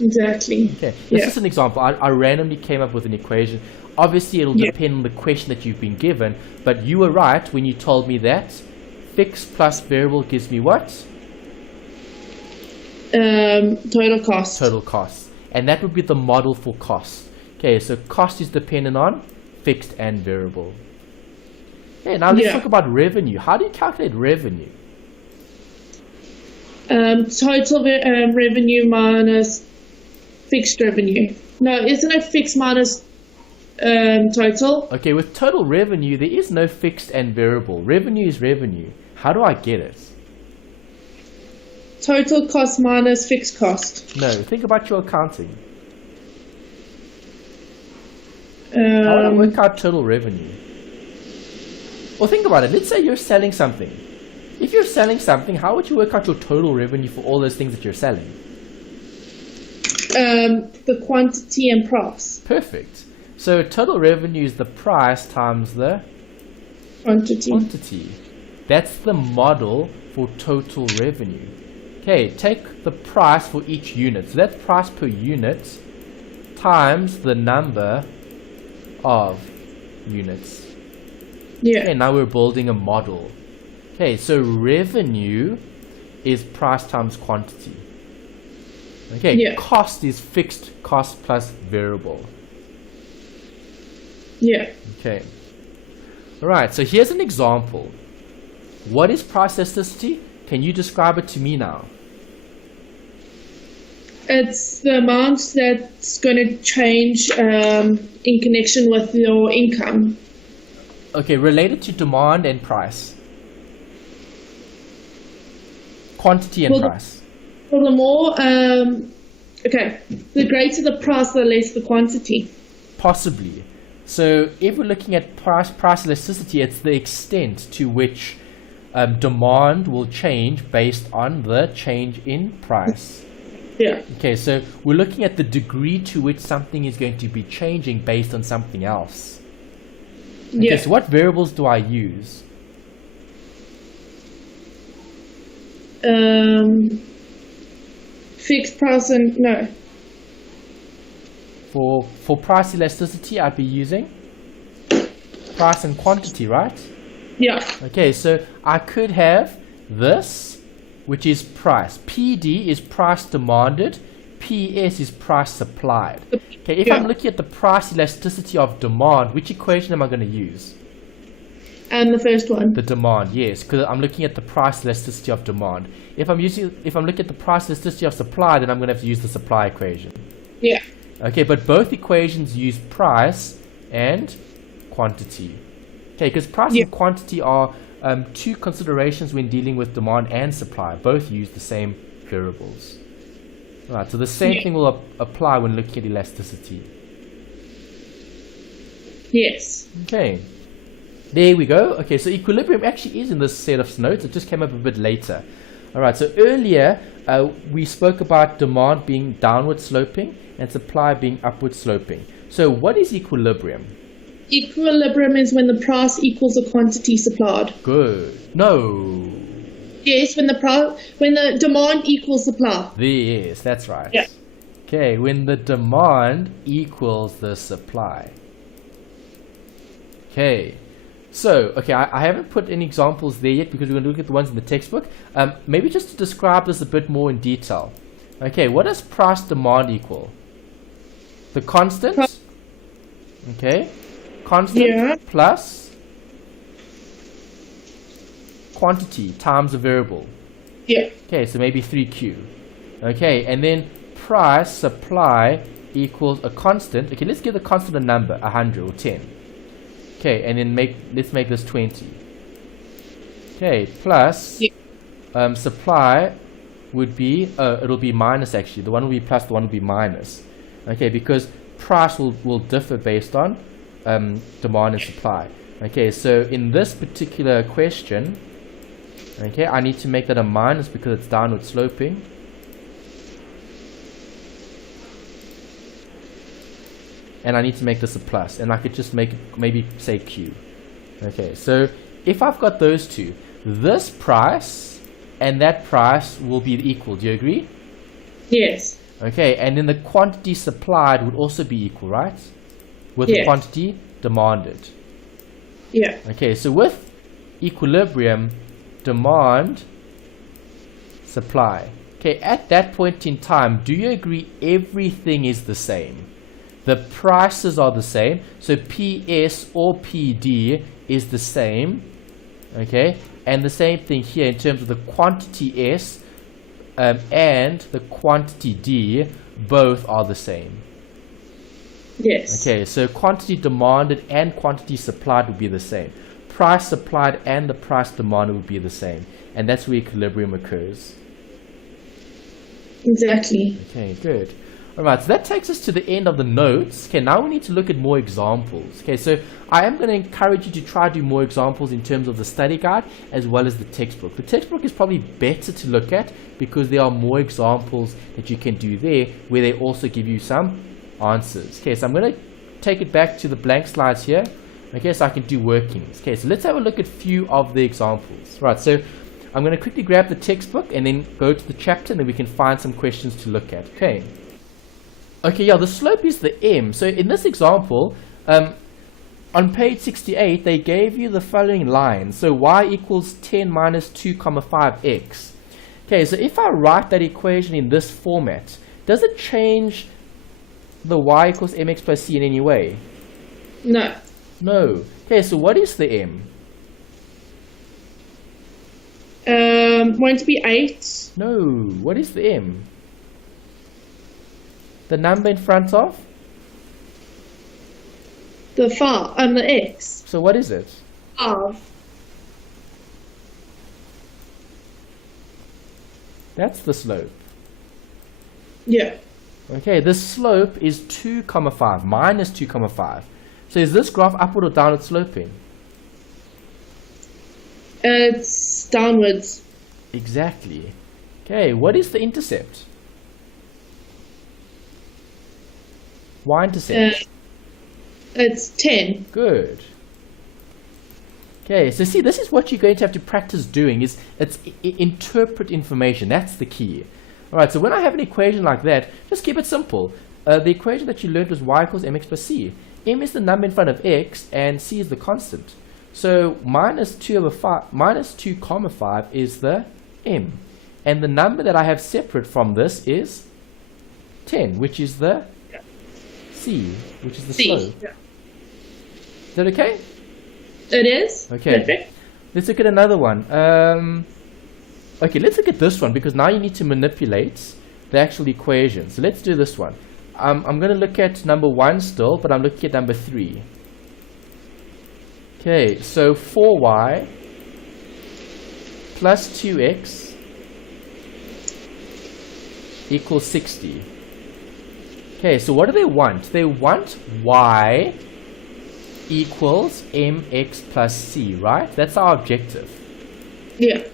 Exactly. Okay, this is an example. I randomly came up with an equation. Obviously, it'll depend on the question that you've been given, but you were right when you told me that fixed plus variable gives me what? Total cost. Total cost. And that would be the model for cost. Okay, so cost is dependent on fixed and variable. Okay, now let's talk about revenue. How do you calculate revenue? Total revenue minus fixed revenue. No, isn't it fixed minus total? Okay, with total revenue, there is no fixed and variable. Revenue is revenue. How do I get it? Total cost minus fixed cost. No, think about your accounting. How would I work out total revenue? Well, think about it. Let's say you're selling something. If you're selling something, how would you work out your total revenue for all those things that you're selling? The quantity and price. Perfect. So total revenue is the price times the quantity. That's the model for total revenue. Okay, take the price for each unit. So that's price per unit times the number of units. Yeah. Okay, now we're building a model. Okay, so revenue is price times quantity. Okay, cost is fixed cost plus variable. Yeah. Okay. Alright, so here's an example. What is price elasticity? Can you describe it to me now? It's the amount that's going to change in connection with your income. Okay, related to demand and price. Quantity and price. Well, the more, the greater the price, the less the quantity. Possibly. So if we're looking at price elasticity, it's the extent to which demand will change based on the change in price. Yeah. Okay, so we're looking at the degree to which something is going to be changing based on something else. Okay, so what variables do I use? fixed price and no. For price elasticity, I'd be using price and quantity, right? Yeah. Okay, so I could have this, which is price. PD is price demanded. PS is price supplied. Okay, if I'm looking at the price elasticity of demand, which equation am I going to use? And the first one. The demand, yes, because I'm looking at the price elasticity of demand. If I'm looking at the price elasticity of supply, then I'm going to have to use the supply equation. Yeah. Okay, but both equations use price and quantity. Okay, because price and quantity are two considerations when dealing with demand and supply. Both use the same variables. Right, so the same thing will apply when looking at elasticity. Yes. Okay. There we go. Okay, so equilibrium actually is in this set of notes. It just came up a bit later. Alright, so earlier we spoke about demand being downward sloping and supply being upward sloping. So what is equilibrium? Equilibrium is when the price equals the quantity supplied. Good. No. Yes, when the demand equals supply. Yes, that's right. Yeah. Okay, when the demand equals the supply. Okay. So, I haven't put any examples there yet because we're going to look at the ones in the textbook. Maybe just to describe this a bit more in detail. Okay, what does price demand equal? The constant? Okay. Constant plus quantity times a variable. Yeah. Okay, so maybe 3Q. Okay, and then price supply equals a constant. Okay, let's give the constant a number, 100 or 10. Okay, and then let's make this 20. Okay, plus supply would be, it'll be minus actually. The one will be plus, the one will be minus. Okay, because price will differ based on demand and supply. Okay, so in this particular question, okay, I need to make that a minus because it's downward sloping. And I need to make this a plus, and I could just make it, maybe say Q. Okay, so if I've got those two, this price and that price will be equal. Do you agree? Yes. Okay, and then the quantity supplied would also be equal, right? With the quantity demanded. Yeah. Okay, so with equilibrium, demand, supply. Okay, at that point in time, do you agree everything is the same? The prices are the same, so PS or PD is the same, okay? And the same thing here in terms of the quantity S and the quantity D, both are the same. Yes. Okay, so quantity demanded and quantity supplied would be the same. Price supplied and the price demanded would be the same. And that's where equilibrium occurs. Exactly. Okay, good. Alright, so that takes us to the end of the notes. Okay, now we need to look at more examples. Okay, so I am going to encourage you to try to do more examples in terms of the study guide as well as the textbook. The textbook is probably better to look at because there are more examples that you can do there where they also give you some answers. Okay, so I'm going to take it back to the blank slides here. Okay, so I can do workings. Okay, so let's have a look at a few of the examples. Right, so I'm going to quickly grab the textbook and then go to the chapter and then we can find some questions to look at. Okay. Okay, yeah, the slope is the m. So in this example, on page 68, they gave you the following line. So y equals 10 minus 2 comma 5x. Okay, so if I write that equation in this format, does it change the y equals mx plus c in any way? No. No. Okay, so what is the m? Won't it be 8? No. What is the m? The number in front of? The 5 and the x. So what is it? 5. That's the slope. Yeah. Okay, the slope is 2 comma 5, minus 2 comma 5. So is this graph upward or downward sloping? It's downwards. Exactly. Okay, what is the intercept? Y-intercept. It's 10. Good. Okay, so see, this is what you're going to have to practice doing, is interpret information. That's the key. All right, so when I have an equation like that, just keep it simple. The equation that you learned was y equals mx plus c. M is the number in front of x, and c is the constant. So minus 2 comma 5 is the m. And the number that I have separate from this is 10, which is the c, which is the slope. Yeah. Is that okay? It is. Okay. Perfect. Let's look at another one. Okay, let's look at this one, because now you need to manipulate the actual equation. So let's do this one. I'm going to look at number 1 still, but I'm looking at number 3. Okay, so 4y plus 2x equals 60. Okay, so what do they want? They want y equals mx plus c, right? That's our objective. Yeah.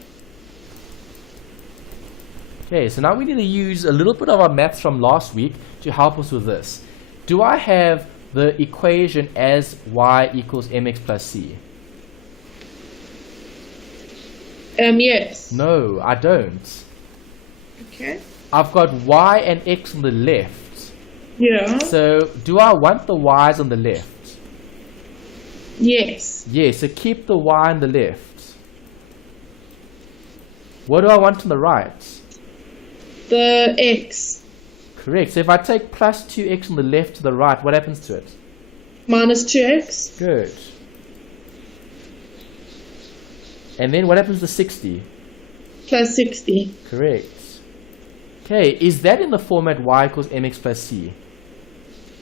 Okay, so now we need to use a little bit of our maths from last week to help us with this. Do I have the equation as y equals mx plus c? Yes. No, I don't. Okay. I've got y and x on the left. Yeah. So do I want the y's on the left? Yes. Yes, so keep the y on the left. What do I want on the right? The x. Correct. So if I take plus 2x on the left to the right, what happens to it? Minus 2x. Good. And then what happens to 60? Plus 60. Correct. Okay, is that in the format y equals mx plus c?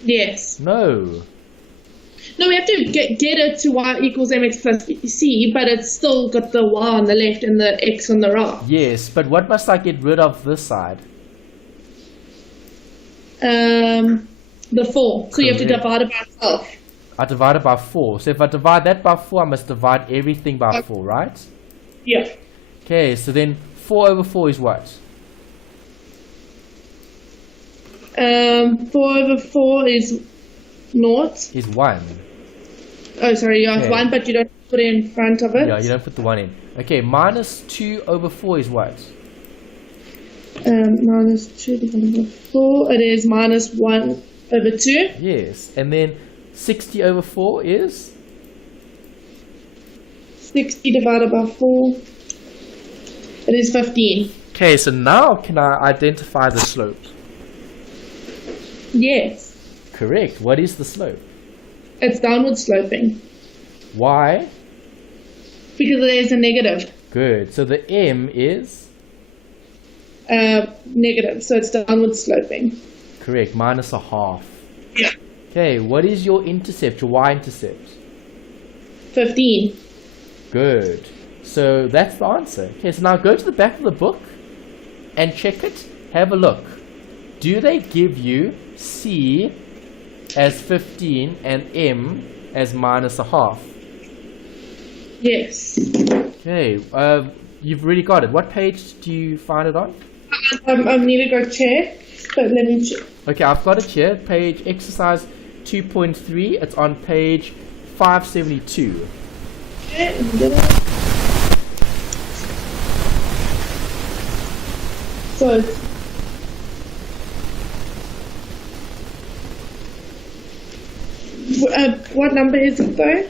Yes. No. No, we have to get it to y equals mx plus c, but it's still got the y on the left and the x on the right. Yes, but what must I get rid of this side? The 4. So you have to Correct. divide it by itself. I divide it by 4. So if I divide that by 4, I must divide everything by 4, right? Yeah. Okay, so then 4 over 4 is what? 4 over 4 is naught. Is 1. Oh, sorry, yeah, it's Okay. 1, but you don't put it in front of it. Yeah, you don't put the 1 in. Okay, minus 2 over 4 is what? Minus 2 divided by 4, it is minus 1 over 2. Yes, and then 60 over 4 is? 60 divided by 4, it is 15. Okay, so now can I identify the slope? Yes, Correct. What is the slope? it's downward sloping Why? because there's a negative. Good. So the m is? Negative, so it's downward sloping. Correct. Minus a half. Yeah. Okay, what is your intercept, your y-intercept? 15. Good. So that's the answer. Okay, so now go to the back of the book and check it. Have a look. Do they give you C as 15 and M as minus a half? Yes. Okay, you've really got it. What page do you find it on? I need to go check, but let me check. Okay, I've got it here. Page exercise 2.3. It's on page 572. Okay, let me get it. So it's what number is it though?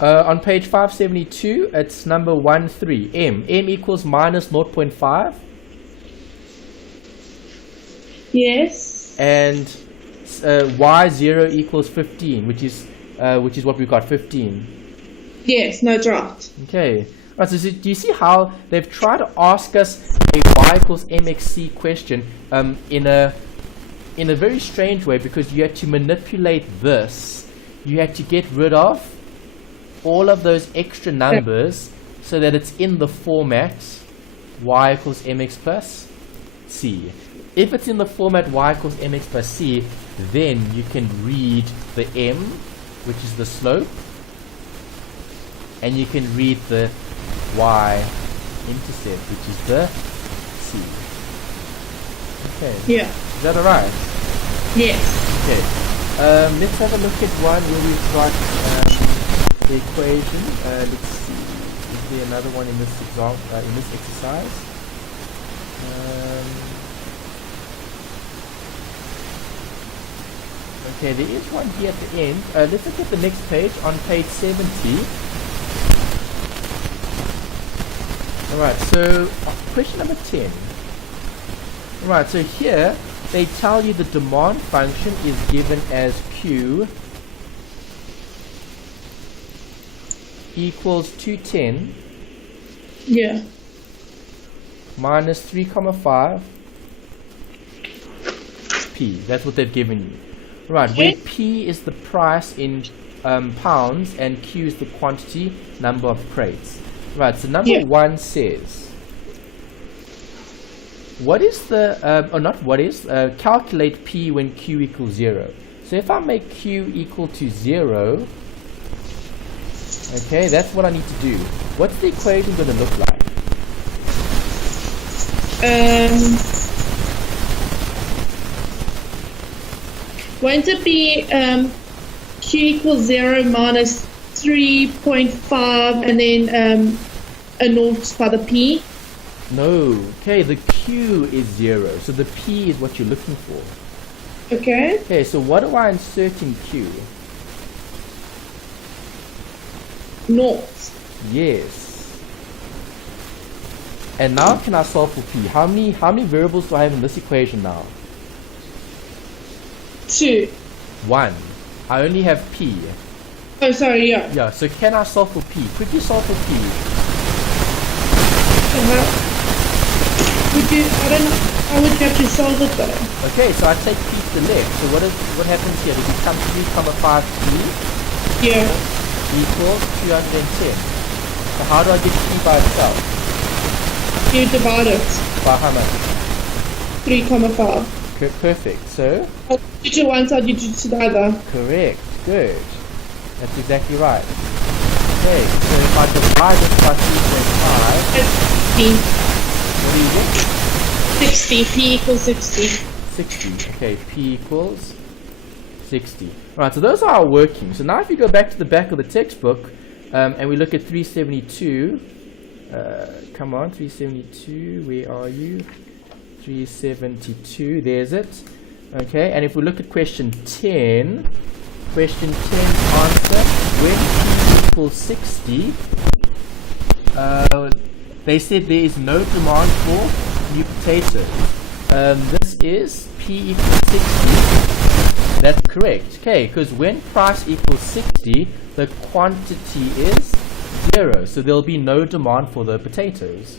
On page 572, it's number 13. M equals minus 0.5. Yes. And y0 equals 15, which is what we've got, 15. Yes, no, it's right. Okay. Right, so do you see how they've tried to ask us a y equals mxc question in a very strange way, because you had to manipulate this. You had to get rid of all of those extra numbers so that it's in the format y equals mx plus c. If it's in the format y equals mx plus c, then you can read the m, which is the slope, and you can read the y-intercept, which is the c. Okay. Yeah. Is that alright? Yes. Okay. Let's have a look at one where we've got the equation. Let's see. there another one in this example, in this exercise? Okay, there is one here at the end. Let's look at the next page, on page 70. Alright, so question number 10. Alright, so here they tell you the demand function is given as Q equals 210 Yeah. minus 3,5 P. That's what they've given you. Right, where P is the price in pounds and Q is the quantity, number of crates. Right, so number 1 says, what is the, or not what is, calculate P when Q equals 0. So if I make Q equal to 0, okay, that's what I need to do. What's the equation going to look like? Won't it be Q equals 0 minus 3.5 and then a naught by the P? No. Okay, the Q is 0, so the P is what you're looking for. Okay. Okay, so what do I insert in Q? Naught. Yes. And now can I solve for P? How many variables do I have in this equation now? 2. 1. I only have P. Oh, sorry, yeah. Yeah, so can I solve for P? Quickly solve for P. Would you, I don't know, I would have to solve it though. Okay, so I take P to the left. So what happens here? Does it become 3,5 P Yeah. equals 210? So how do I get P by itself? You divide it. By how much? 3,5. Perfect. So? I'll do to one side, you do to the other. Correct. Good. That's exactly right. Okay, so if I divide this by 3.5, It's 60. what do you get? 60. P equals 60. 60. Okay, P equals 60. Alright, so those are our working. So now if you go back to the back of the textbook, and we look at 372, come on, 372, where are you? 372, there's it. Okay, and if we look at question 10 answer, when P equals 60, they said there is no demand for new potatoes. This is P equals 60. That's correct. Okay, because when price equals 60, the quantity is 0. So there'll be no demand for the potatoes.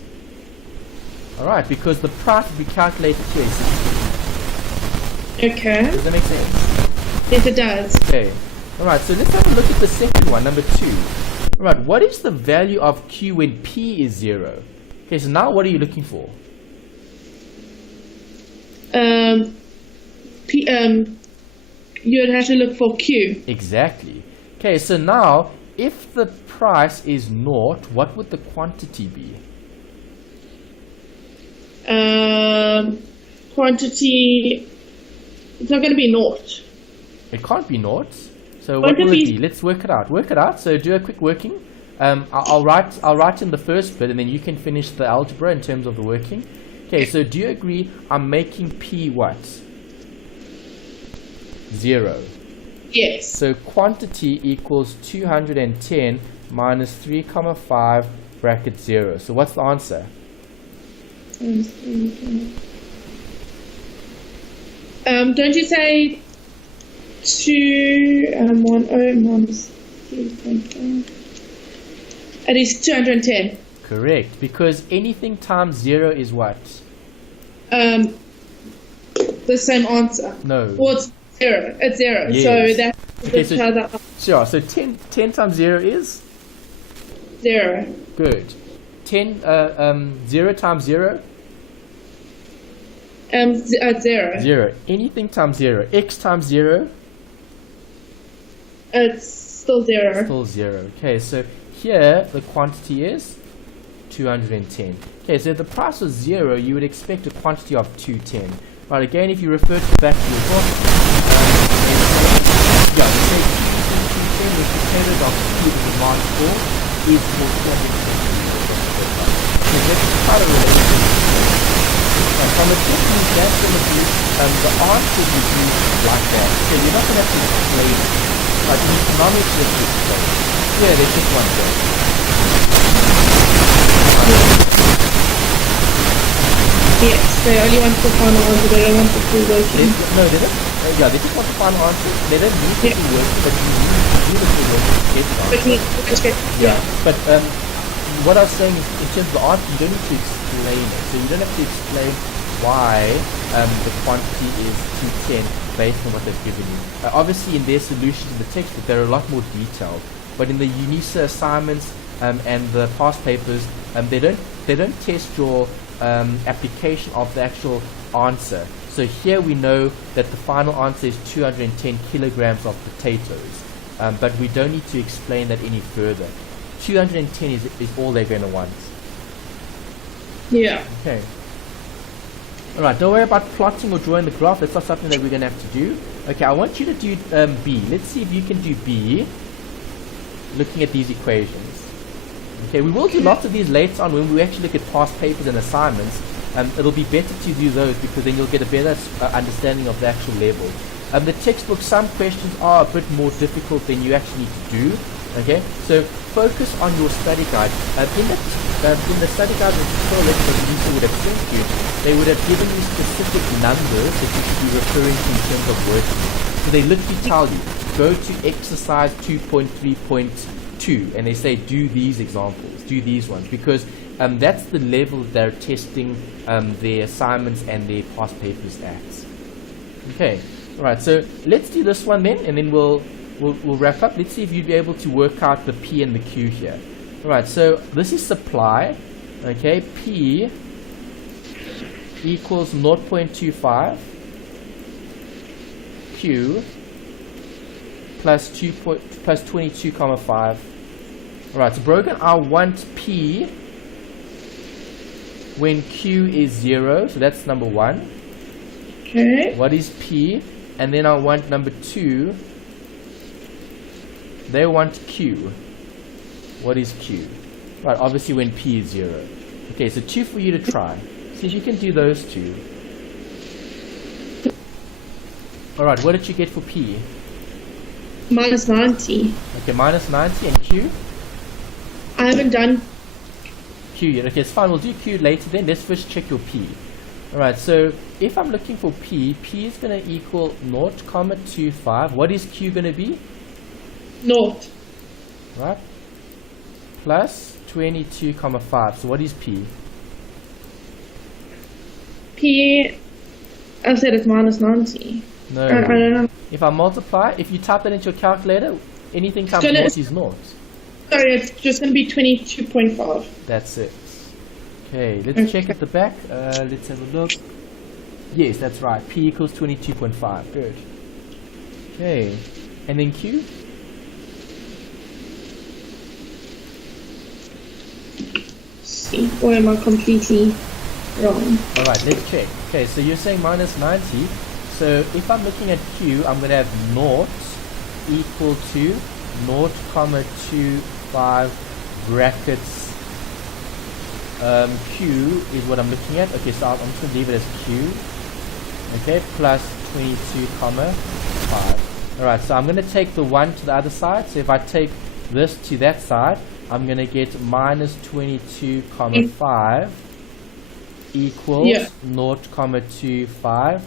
Alright, because the price will be calculated here is 60. Okay. Does that make sense? Yes, it does. Okay. Alright, so let's have a look at the second one, number 2. Alright, what is the value of Q when P is 0? Okay, so now what are you looking for? You'd have to look for Q. Exactly. Okay, so now, if the price is naught, what would the quantity be? Quantity, it's not going to be naught. It can't be naught. So what will it be? Let's work it out. Work it out. So do a quick working. I'll write in the first bit, and then you can finish the algebra in terms of the working. Okay, so do you agree I'm making P what? 0. Yes. So quantity equals 210 minus 3,5 bracket 0. So what's the answer? Don't you say 10 minus 3.5? It is 210. Correct, because anything times 0 is what? The same answer. No. Well, it's 0. It's 0. Yes. So that's Okay, the sure, so 10 times 0 is? 0. Good. 0 times 0? 0. 0. Anything times 0. X times 0? It's still 0. Still 0. Okay, so here the quantity is 210. Okay, so if the price was 0, you would expect a quantity of 210. Right, again, if you refer to back to your book, they say 210, the potatoes of Q, the demand for, is for 210. because this is quite a related. From a technique, that's going to be the answer would be like that. So you're not going to have to explain it. Like in economics, you have to explain it. Yeah, there's just one way. Yes, they only want the final answer, they don't want the full working. No, they don't. Yeah, they just want the final answer. They don't need the full working, but you need to do the full working to get the answer. Yeah, but what I was saying is, in terms of the answer, you don't need to explain it. So you don't have to explain why the quantity is 210 based on what they've given you. Obviously, in their solutions in the textbook, they're a lot more detailed. But in the UNISA assignments and the past papers, they don't test your application of the actual answer. So here we know that the final answer is 210 kilograms of potatoes, but we don't need to explain that any further. 210 is all they're going to want. Yeah. Okay. Alright, don't worry about plotting or drawing the graph. That's not something that we're going to have to do. Okay, I want you to do B. Let's see if you can do B, looking at these equations. Okay, we will do lots of these later on when we actually look at past papers and assignments. It'll be better to do those because then you'll get a better understanding of the actual level. The textbook, some questions are a bit more difficult than you actually need to do. Okay, so focus on your study guide. In the study guide and tutorial lecture that Lisa would have sent you, they would have given you specific numbers that you should be referring to in terms of working. So they literally tell you, go to exercise 2.3.2, and they say do these examples, do these ones, because that's the level that they're testing their assignments and their past papers at. Okay, alright, so let's do this one then, and then we'll wrap up. Let's see if you'd be able to work out the P and the Q here. Alright, so this is supply. Okay, P equals 0.25 Q plus 22,5. Alright, so broken, I want P when Q is 0, so that's number 1. Okay. What is P? And then I want number 2. They want Q. What is Q? Right, obviously when P is 0. Okay, so 2 for you to try. See if you can do those 2. Alright, what did you get for P? Minus 90. Okay, minus 90, and Q? I haven't done Q yet. Okay, it's fine, we'll do Q later then. Let's first check your P. Alright, so if I'm looking for P, P is going to equal 0.25. What is Q going to be? naught. Right? Plus 22,5. So what is P? P, I said it's minus 90. No. I don't know. If I multiply, if you type that into your calculator, anything comes naught is naught. Sorry, it's just going to be 22.5. That's it. Okay, let's check at the back. Let's have a look. Yes, that's right. P equals 22.5. Good. Okay. And then Q? See, or am I completely wrong? Alright, let's check. Okay, so you're saying minus 90. So if I'm looking at Q, I'm going to have naught equal to 0.25 brackets. Q is what I'm looking at. Okay, so I'm just going to leave it as Q. Okay, plus 22,5. Alright, so I'm going to take the 1 to the other side. So if I take this to that side, I'm going to get minus 22,5 equals 0.25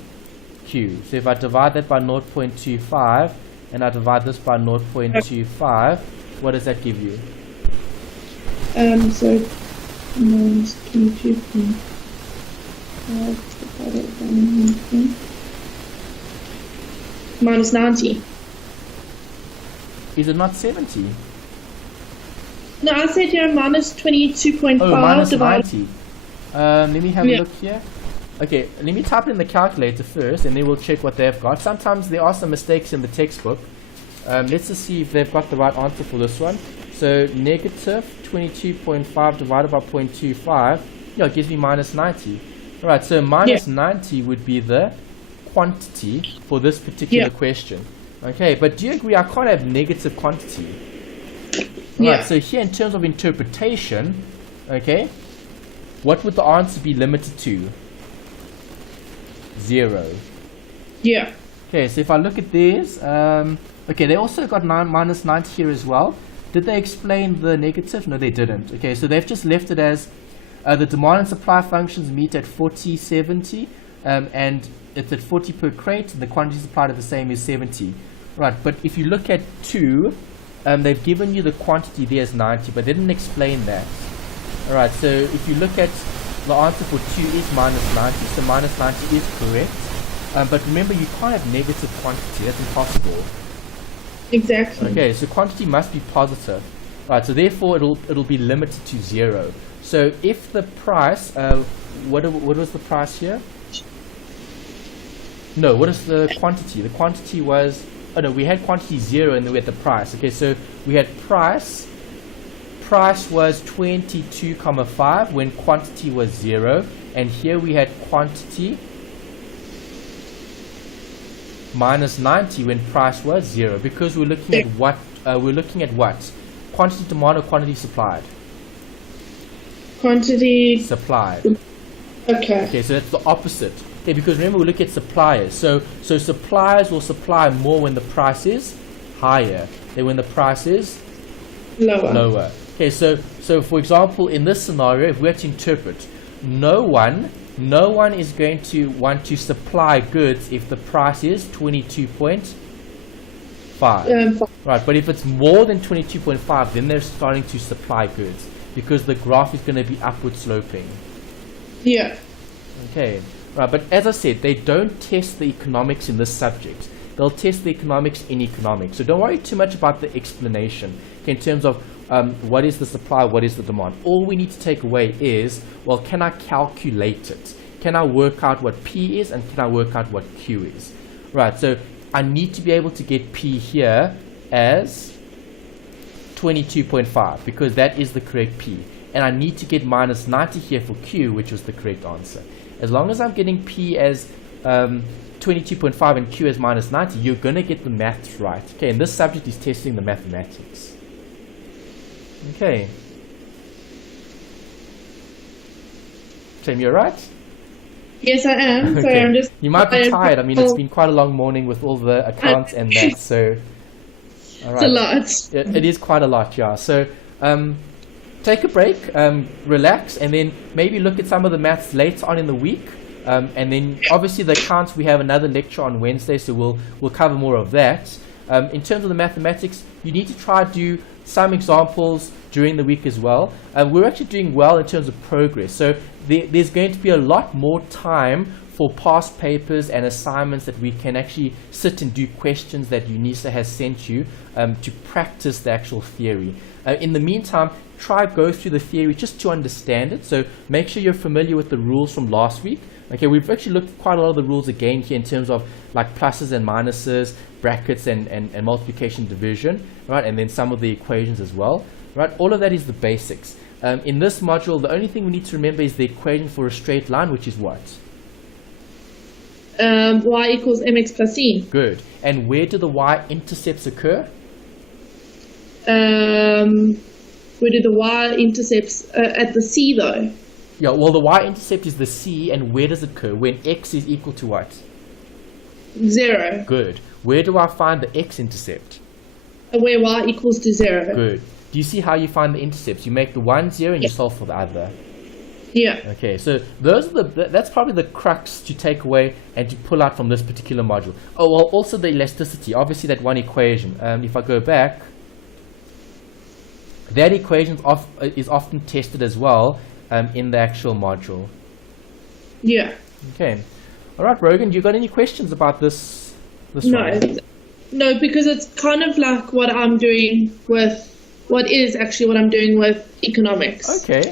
Q. So if I divide that by 0.25 and I divide this by 0.25, what does that give you? So minus 22.5 minus 90. Is it not 70? No, I said here minus 22.5. Oh, minus divided. 90. Let me have a look here. Okay, let me type it in the calculator first, and then we'll check what they've got. Sometimes there are some mistakes in the textbook. Let's just see if they've got the right answer for this one. So negative 22.5 divided by 0.25, yeah, it gives me minus 90. Alright, so minus 90 would be the quantity for this particular question. Okay, but do you agree I can't have negative quantity? Alright, so here in terms of interpretation, okay, what would the answer be limited to? 0. Yeah. Okay, so if I look at these, okay, they also got minus 90 here as well. Did they explain the negative? No, they didn't. Okay, so they've just left it as the demand and supply functions meet at 40, 70, and it's at 40 per crate, and the quantity supplied at the same is 70. Right, but if you look at 2, they've given you the quantity there as 90, but they didn't explain that. Alright, so if you look at the answer for 2 is minus 90, so minus 90 is correct. But remember, you can't have negative quantity, that's impossible. Exactly. Okay, so quantity must be positive. Right, so therefore it'll be limited to 0. So if the price, what was the price here? No, what is the quantity? The quantity was, oh no, we had quantity 0 and then we had the price. Okay, so we had price was 22,5 when quantity was 0, and here we had quantity minus 90 when price was 0, because we're looking at what? Quantity demand or quantity supplied? Quantity supplied. Okay. Okay, so that's the opposite. Okay, because remember we look at suppliers. So suppliers will supply more when the price is higher than when the price is lower. Okay, so for example, in this scenario, if we have to interpret, no one is going to want to supply goods if the price is 22.5. Right, but if it's more than 22.5, then they're starting to supply goods because the graph is going to be upward sloping. Yeah. Okay, right, but as I said, they don't test the economics in this subject. They'll test the economics in economics. So don't worry too much about the explanation in terms of what is the supply, what is the demand. All we need to take away is, well, can I calculate it? Can I work out what P is and can I work out what Q is? Right, so I need to be able to get P here as 22.5 because that is the correct P. And I need to get minus 90 here for Q, which was the correct answer. As long as I'm getting P as 22.5 and Q as minus 90, you're going to get the maths right. Okay, and this subject is testing the mathematics. Okay. Tim, you're right? Yes, I am. Okay. Sorry, I'm just... You might be tired. I mean, it's been quite a long morning with all the accounts and that, so... All right. It's a lot. It is quite a lot, yeah. So, take a break, relax, and then maybe look at some of the maths later on in the week. And then, obviously, the accounts, we have another lecture on Wednesday, so we'll cover more of that. In terms of the mathematics, you need to try to do some examples during the week as well. We're actually doing well in terms of progress. So there's going to be a lot more time for past papers and assignments that we can actually sit and do questions that UNISA has sent you to practice the actual theory. In the meantime, try go through the theory just to understand it. So make sure you're familiar with the rules from last week. Okay, we've actually looked at quite a lot of the rules again here in terms of like pluses and minuses, brackets and multiplication, division, right? And then some of the equations as well, right? All of that is the basics. In this module, the only thing we need to remember is the equation for a straight line, which is what? Y equals mx plus c. Good. And where do the y-intercepts occur? Where do the y-intercepts at the c though? Yeah, well, the y-intercept is the c, and where does it occur? When x is equal to what? 0. Good. Where do I find the x-intercept? Where y equals to 0. Good. Do you see how you find the intercepts? You make the one 0 and you solve for the other. Yeah. Okay, so those are that's probably the crux to take away and to pull out from this particular module. Oh, well, also the elasticity. Obviously, that one equation. If I go back, that equation is often tested as well in the actual module. Yeah. Okay. All right, Rogan, you got any questions about this No. one? No, because it's kind of like what I'm doing with, what is actually what I'm doing with economics. Okay.